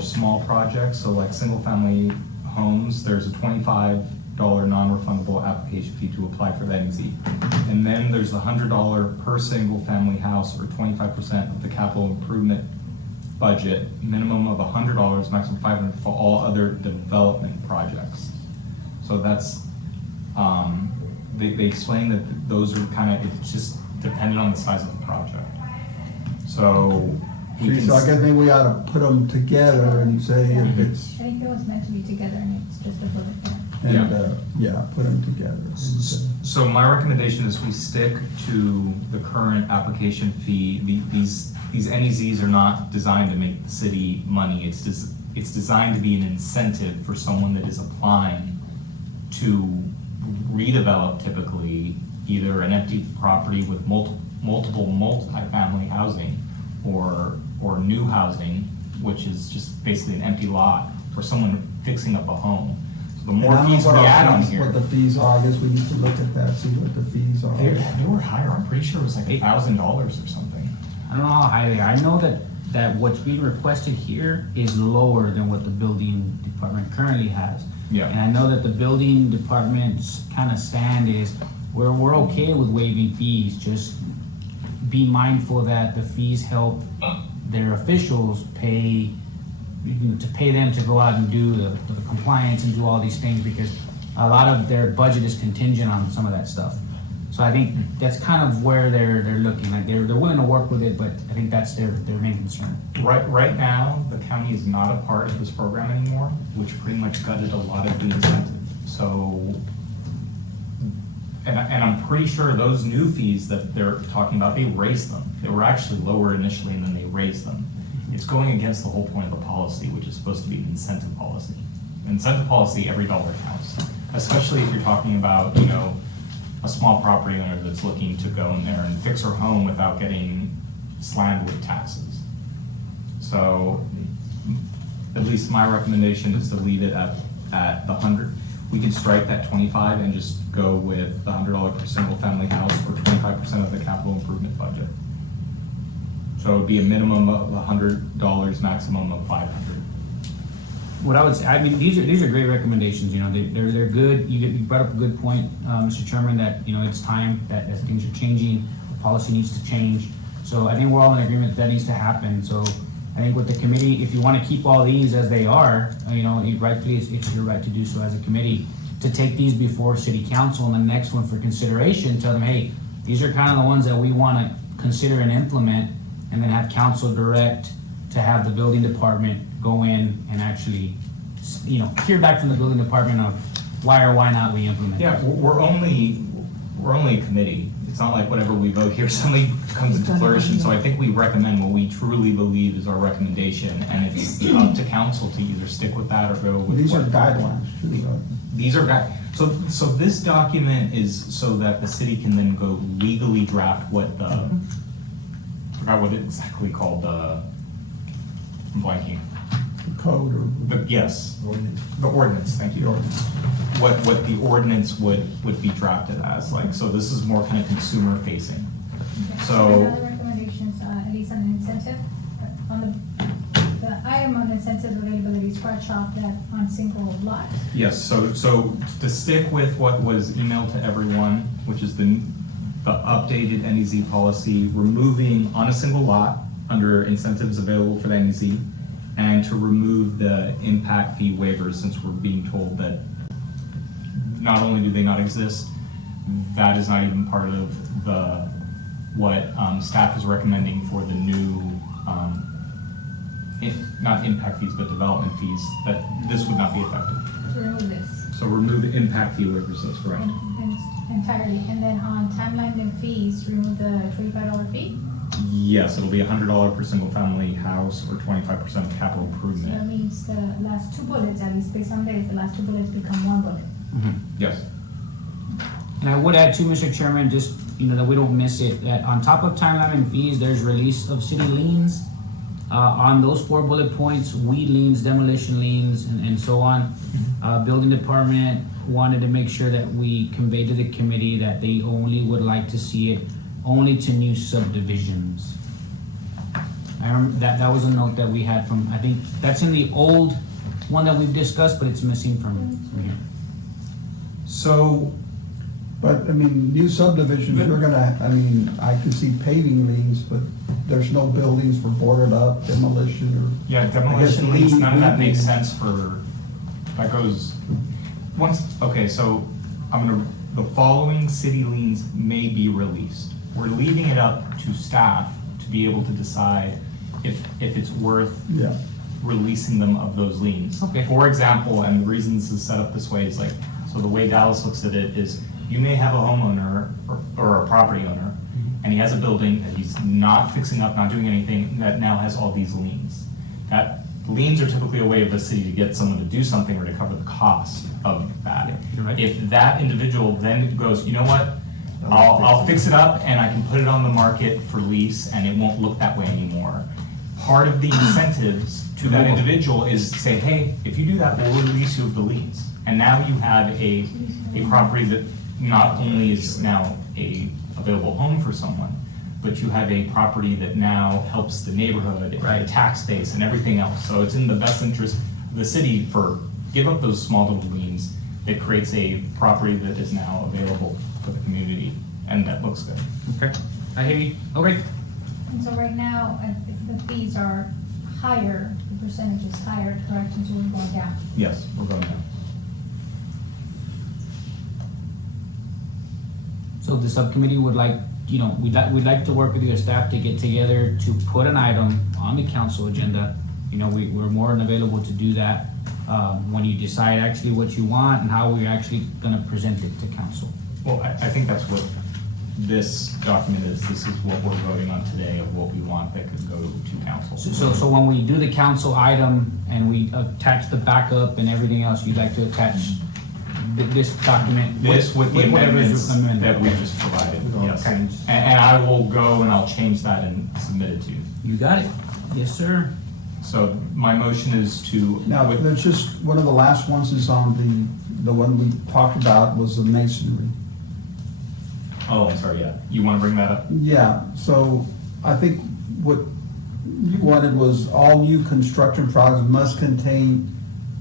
small projects, so like single-family homes, there's a $25 non-refundable application fee to apply for the NEZ. And then there's the $100 per single-family house, or 25% of the capital improvement budget, minimum of $100, maximum $500 for all other development projects. So that's, they explain that those are kind of, it's just dependent on the size of the project. So we can. So I guess maybe we ought to put them together and say if it's, I think it was meant to be together and it's just a bullet there. and, yeah, put them together. So my recommendation is we stick to the current application fee. These NEZs are not designed to make the city money. It's designed to be an incentive for someone that is applying to redevelop, typically either an empty property with multiple multi-family housing or new housing, which is just basically an empty lot, or someone fixing up a home. So the more fees we add on here. What the fees are, I guess we need to look at that, see what the fees are. They were higher. I'm pretty sure it was like $1,000 or something. I don't know how high they are. I know that what's being requested here is lower than what the building department currently has. Yeah. And I know that the building department's kind of stand is, we're okay with waiving fees, just be mindful that the fees help their officials pay, to pay them to go out and do the compliance and do all these things, because a lot of their budget is contingent on some of that stuff. So I think that's kind of where they're looking, like they're willing to work with it, but I think that's their main concern. Right now, the county is not a part of this program anymore, which pretty much gutted a lot of the incentive. So, and I'm pretty sure those new fees that they're talking about, they raised them. They were actually lower initially, and then they raised them. It's going against the whole point of the policy, which is supposed to be an incentive policy. Incentive policy, every dollar counts, especially if you're talking about, a small property owner that's looking to go in there and fix her home without getting slammed with taxes. So, at least my recommendation is to leave it at the 100. We could strike that 25 and just go with the $100 per single family house, or 25% of the capital improvement budget. So it'd be a minimum of $100, maximum of $500. What I would say, I mean, these are great recommendations, they're good. You brought up a good point, Mr. Chairman, that, it's time that as things are changing, the policy needs to change. So I think we're all in agreement that needs to happen. So I think with the committee, if you want to keep all these as they are, rightfully, it's your right to do so as a committee, to take these before city council and the next one for consideration, tell them, hey, these are kind of the ones that we want to consider and implement, and then have council direct to have the building department go in and actually, hear back from the building department of why or why not we implement. Yeah, we're only a committee. It's not like whatever we vote here suddenly comes into flourishing. So I think we recommend what we truly believe is our recommendation, and it's up to council to either stick with that or go with. These are guidelines, too, though. These are so this document is so that the city can then go legally draft what the, I forgot what it exactly called, I'm blanking. Code or. Yes, the ordinance, thank you. What the ordinance would be drafted as, so this is more kind of consumer facing. So. Other recommendations, at least on the incentive, on the item on incentive availability, scratch off that on single lot. Yes, so to stick with what was emailed to everyone, which is the updated NEZ policy, removing on a single lot under incentives available for the NEZ, and to remove the impact fee waivers, since we're being told that not only do they not exist, that is not even part of what staff is recommending for the new, not impact fees, but development fees, that this would not be effective. To remove this. So remove the impact fee waivers, that's correct. Entirely, and then on timeline and fees, remove the $25 fee. Yes, it'll be $100 per single-family house or 25% of capital So that improvement. means the last two bullets, at least based on this, the last two bullets become one bullet. Yes. And I would add too, Mr. Chairman, just, that we don't miss it, that on top of timeline and fees, there's release of city liens. On those 4 bullet points, weed liens, demolition liens, and so on. Building department wanted to make sure that we convey to the committee that they only would like to see it only to new subdivisions. I remember that was a note that we had from, I think, that's in the old one that we've discussed, but it's missing from here. So, But, I mean, new subdivisions, you're gonna, I mean, I can see paving liens, but there's no buildings for boarded up, demolition, or. yeah, demolition I guess liens, none of that makes weed- sense for, that goes, okay, so the following city liens may be released. We're leaving it up to staff to be able to decide if it's worth Yeah, releasing them of those liens. Okay. For example, and the reason this is set up this way is like, so the way Dallas looks at it is, you may have a homeowner or a property owner, and he has a building that he's not fixing up, not doing anything, that now has all these liens. That, liens are typically a way of the city to get someone to do something or to cover the cost of that. You're right. If that individual then goes, you know what, I'll fix it up and I can put it on the market for lease and it won't look that way anymore. Part of the incentives to that individual is to say, hey, if you do that, we'll release you of the liens. And now you have a property that not only is now a available home for someone, but you have a property that now helps the neighborhood, the tax base and everything else. So it's in the best interest of the city for, give up those small little liens that creates a property that is now available for the community, and that looks good. Okay, I hear you. Okay. And so right now, the fees are higher, the percentage is higher, correct, and so we're going down. Yes, we're going down. So the subcommittee would like, we'd like to work with your staff to get together to put an item on the council agenda. We're more than available to do that, when you decide actually what you want and how we're actually gonna present it to council. Well, I think that's what this document is. This is what we're voting on today of what we want that could go to council. So when we do the council item and we attach the backup and everything else, you'd like to attach this document? This with the whatever's amendments that we okay. just provided, yes. Okay. And I will go and I'll change that and submit it to you. You got it. Yes, sir. So my motion is to. now, there's just, one of the last ones is on the one we talked about was the masonry. Oh, I'm sorry, yeah. You want to bring that up? Yeah, so I think what you wanted was all new construction products must contain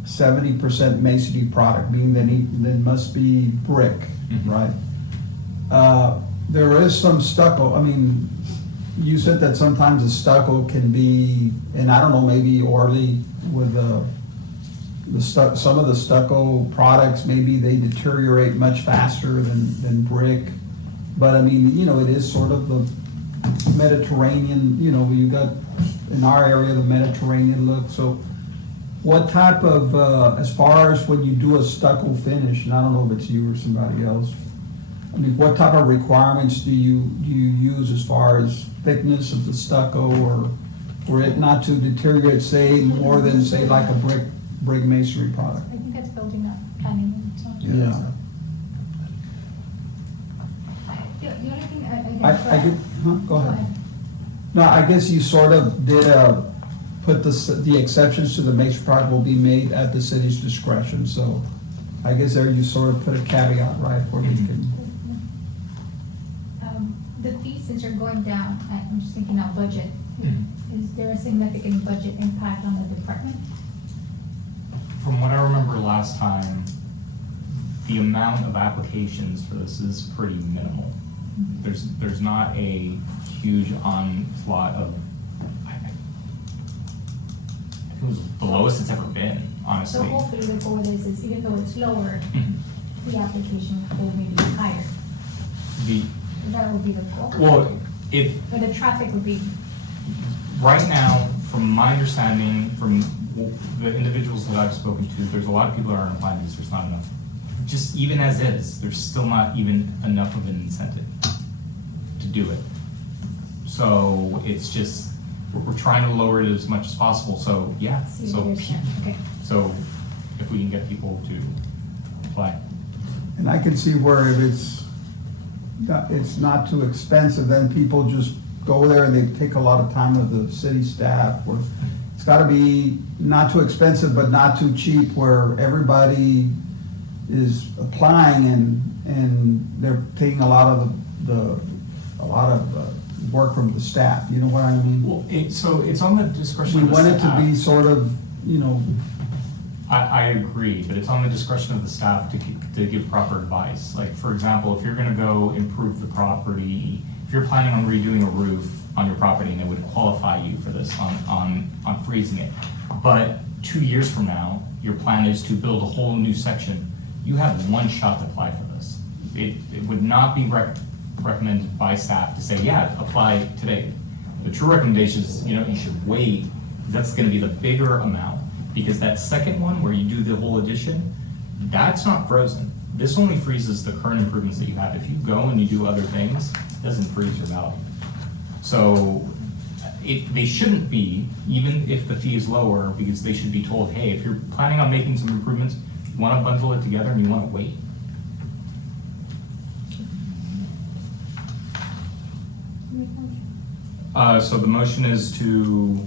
70% masonry product, meaning they must be brick, Mhm. right? There is some stucco, I mean, you said that sometimes the stucco can be, and I don't know, maybe Orly with some of the stucco products, maybe they deteriorate much faster than brick. But I mean, it is sort of the Mediterranean, you got in our area, the Mediterranean look, so what type of, as far as when you do a stucco finish, and I don't know if it's you or somebody else, I mean, what type of requirements do you use as far as thickness of the stucco or for it not to deteriorate, say, more than, say, like a brick masonry product? I think that's building up, planning and so on. Yeah. The only thing I get, go ahead. No, I guess you sort of did, put the exceptions to the masonry product will be made at the city's discretion, so I guess there you sort of put a caveat, right, where you can. The fees, since you're going down, I'm just thinking now budget, is there a significant budget impact on the department? From what I remember last time, the amount of applications for this is pretty minimal. There's not a huge onslaught of, I think it was the lowest it's ever been, So honestly. hopefully the goal is even though it's lower, the application will maybe be higher. That would be the goal. Well, But the traffic would be, right now, from my understanding, from the individuals that I've spoken to, there's a lot of people that aren't applying because there's not enough. Just even as is, there's still not even enough of an incentive to do it. So it's just, we're trying to lower it as much as possible, so, yeah. See, So, here's that. Okay. so if we can get people to apply. And I can see where if it's not too expensive, then people just go there and they take a lot of time with the city staff. Where it's gotta be not too expensive, but not too cheap, where everybody is applying and they're taking a lot of work from the staff, you know what I mean? Well, so it's on the discretion We of the want it to staff. be sort of, you know, I agree, but it's on the discretion of the staff to give proper advice. Like, for example, if you're gonna go improve the property, if you're planning on redoing a roof on your property, and it would qualify you for this on freezing it. But 2 years from now, your plan is to build a whole new section, you have one shot to apply for this. It would not be recommended by staff to say, yeah, apply today. The true recommendation is, you should wait. That's gonna be the bigger amount, because that second one where you do the whole addition, that's not frozen. This only freezes the current improvements that you have. If you go and you do other things, it doesn't freeze your value. So they shouldn't be, even if the fee is lower, because they should be told, hey, if you're planning on making some improvements, you wanna bundle it together and you wanna wait. So the motion is to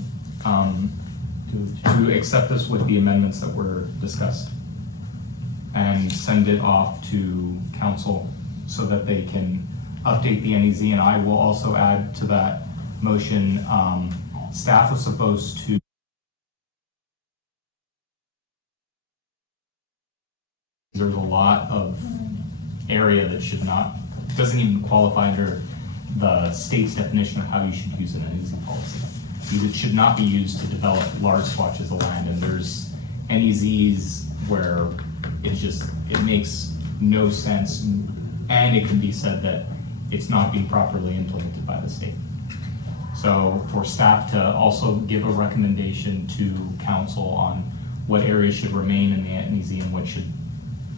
accept this with the amendments that were discussed and send it off to council so that they can update the NEZ. And I will also add to that motion, staff was supposed to there's a lot of area that doesn't even qualify under the state's definition of how you should use an NEZ policy. Because it should not be used to develop large swatches of land, and there's NEZs where it makes no sense, and it can be said that it's not being properly implemented by the state. So for staff to also give a recommendation to council on what areas should remain in the NEZ and what should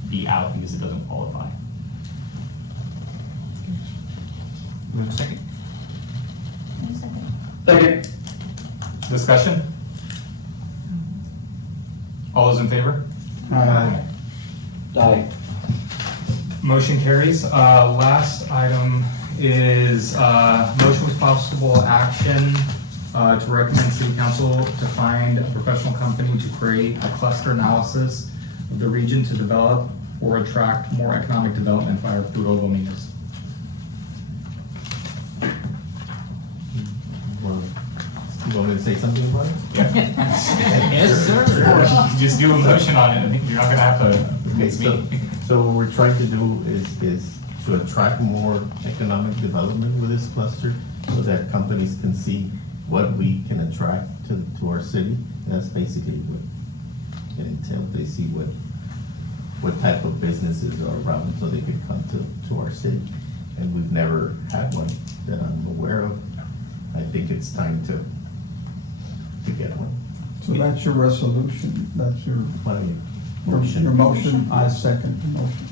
be out because it doesn't qualify. We have a second? Second. Discussion? All those in favor? Aye. Motion carries. Last item is motion with possible action to recommend city council to find a professional company to create a cluster analysis of the region to develop or attract more economic development by Arturo Dominguez. You want me to say something about it? Yeah. Yes, sir. Just do a motion on it. I think you're not gonna have to. It's me. So what we're trying to do is to attract more economic development with this cluster so that companies can see what we can attract to our city. That's basically what it entails. They see what type of businesses are around so they can come to our city. And we've never had one that I'm aware of. I think it's time to get one. so that's your resolution, that's your Motion. your motion, I second the motion.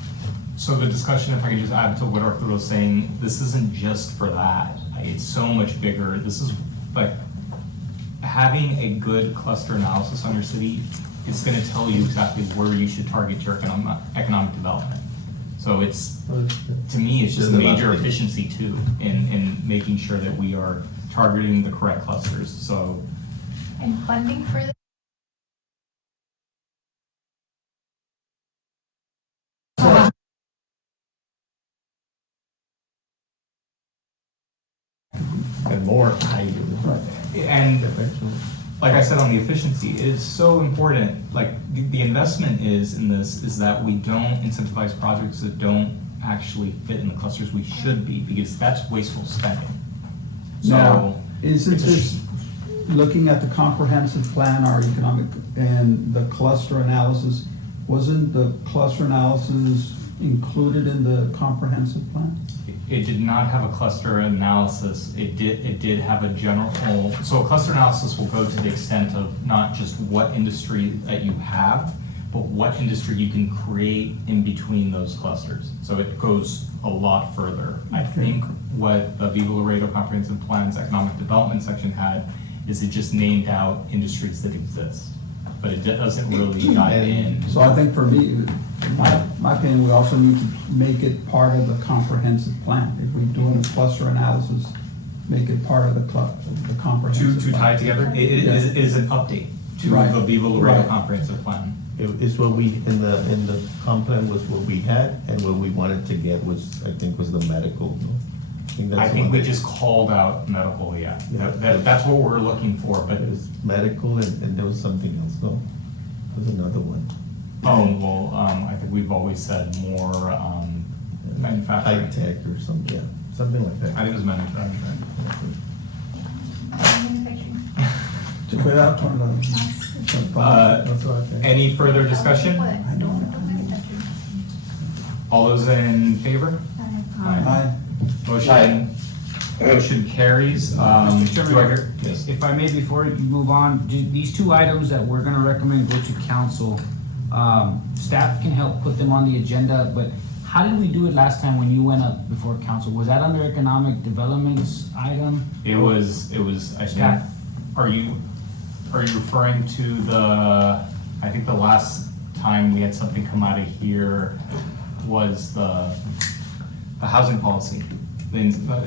So the discussion, if I could just add to what Arturo's saying, this isn't just for that. It's so much bigger. This is like having a good cluster analysis on your city. It's going to tell you exactly where you should target your economic development. So it's, to me, it's just a major efficiency too in making sure that we are targeting the correct clusters. So. And funding for this? And more, And like I said on the efficiency, it is so important. Like the investment in this is that we don't incentivize projects that don't actually fit in the clusters we should be, because that's wasteful spending. Now, is it it's a just looking at the comprehensive plan, our economic, and the cluster analysis, wasn't the cluster analysis included in the comprehensive plan? It did not have a cluster analysis. It did have a general, so a cluster analysis will go to the extent of not just what industry that you have, but what industry you can create in between those clusters. So it goes a lot further. I think what the Viva Laredo Comprehensive Plan's economic development section had is it just named out industries that exist, but it doesn't really dive in. So I think for me, in my opinion, we also need to make it part of the comprehensive plan. If we're doing a cluster analysis, make it part of the comprehensive To plan. tie it together, it is an update to Right. the Viva Laredo Right. Comprehensive Plan. It's what we, in the comp plan was what we had, and what we wanted to get was, I think, was the medical, no? I that's think one we that- just called out medical, yeah. Yeah. That's what we're looking for, but, It was medical, and there was something else, no? There was another one. I think we've always said more, High manufacturing. tech or something, yeah, something like I that. think it was manufacturing. Manufacturing. To put out on the. That's what I think. Any further discussion? What? Don't manufacturing. All those in favor? Aye. Motion carries. Mr. Do I Chairman, hear? Yes. if I may, before you move on, these two items that we're gonna recommend go to council, staff can help put them on the agenda, but how did we do it last time when you went up before council? Was that under economic developments item? It was, I think, Staff. are you referring to I think the last time we had something come out of here was the housing policy, the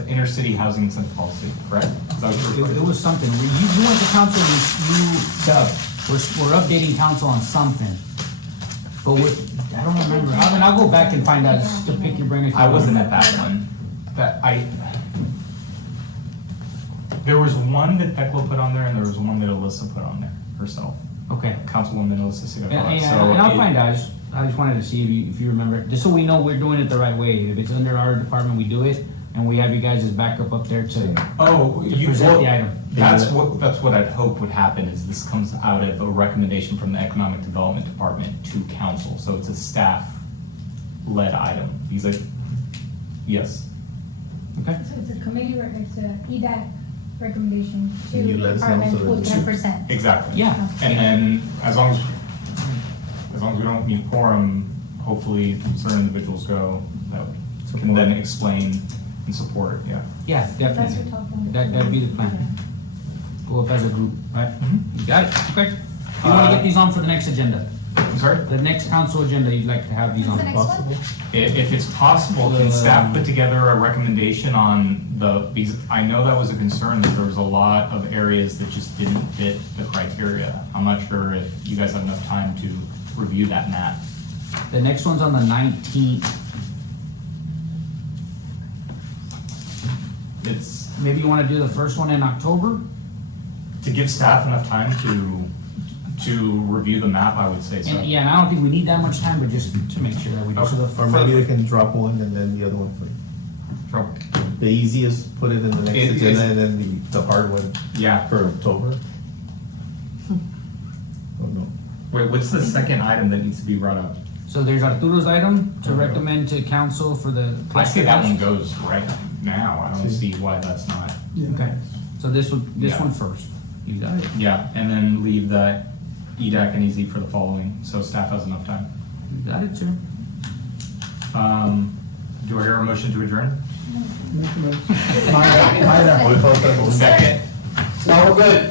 intercity housing incentive policy, correct? Is that what you're referring It to? was something, you went to council, we're updating council on something. But I don't remember, I'll go back and find out, just to pick your brain if you I want. wasn't at that one. There was one that Thecla put on there, and there was one that Alyssa put on there herself. Okay. Councilwoman Alyssa Segovia. And I'll find out, I just wanted to see if you remember, just so we know we're doing it the right way. If it's under our department, we do it, and we have you guys as backup up there to present the item. That's what I'd hope would happen, is this comes out of a recommendation from the Economic Development Department to council, so it's a staff-led item. He's like, yes. Okay. So it's a committee, it's a EDAC recommendation to And you let us know department so that with we- 10%. Exactly. Yeah. And then, as long as we don't meet quorum, hopefully certain individuals go that can then explain and support, yeah. Yeah, That's definitely. what talking. That'd be the plan. Go up as a group, right? Mhm. You got it, okay. You wanna get these on for the next agenda? I'm sorry? The next council agenda, you'd like to have these on? What's the next one? Possible? If it's possible, can staff put together a recommendation on because I know that was a concern, that there was a lot of areas that just didn't fit the criteria. I'm not sure if you guys have enough time to review that map. The next one's on the 19th. It's Maybe you wanna do the first one in October? to give staff enough time to review the map, I would say so. And, yeah, and I don't think we need that much time, but just to make sure that we do. So the Or maybe they first, can drop one and then the other one, Sure. the easiest, put it in the next It- agenda, it's- and then the hard one Yeah. for October. Oh, no. Wait, what's the second item that needs to be brought up? so there's Arturo's item to recommend to council for the. I say that one goes right now. I don't see why that's not. Okay, so this Yeah. one first. You got it. Yeah, and then leave the EDAC and EZ for the following, so staff has enough time. You got it, sir. Do I hear a motion to adjourn? Second. No, we're good.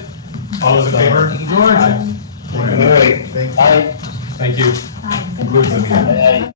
All those in favor? Thank you, George. Aye. All right. Thank you. Bye. Thank you. Concludes the meeting. Bye.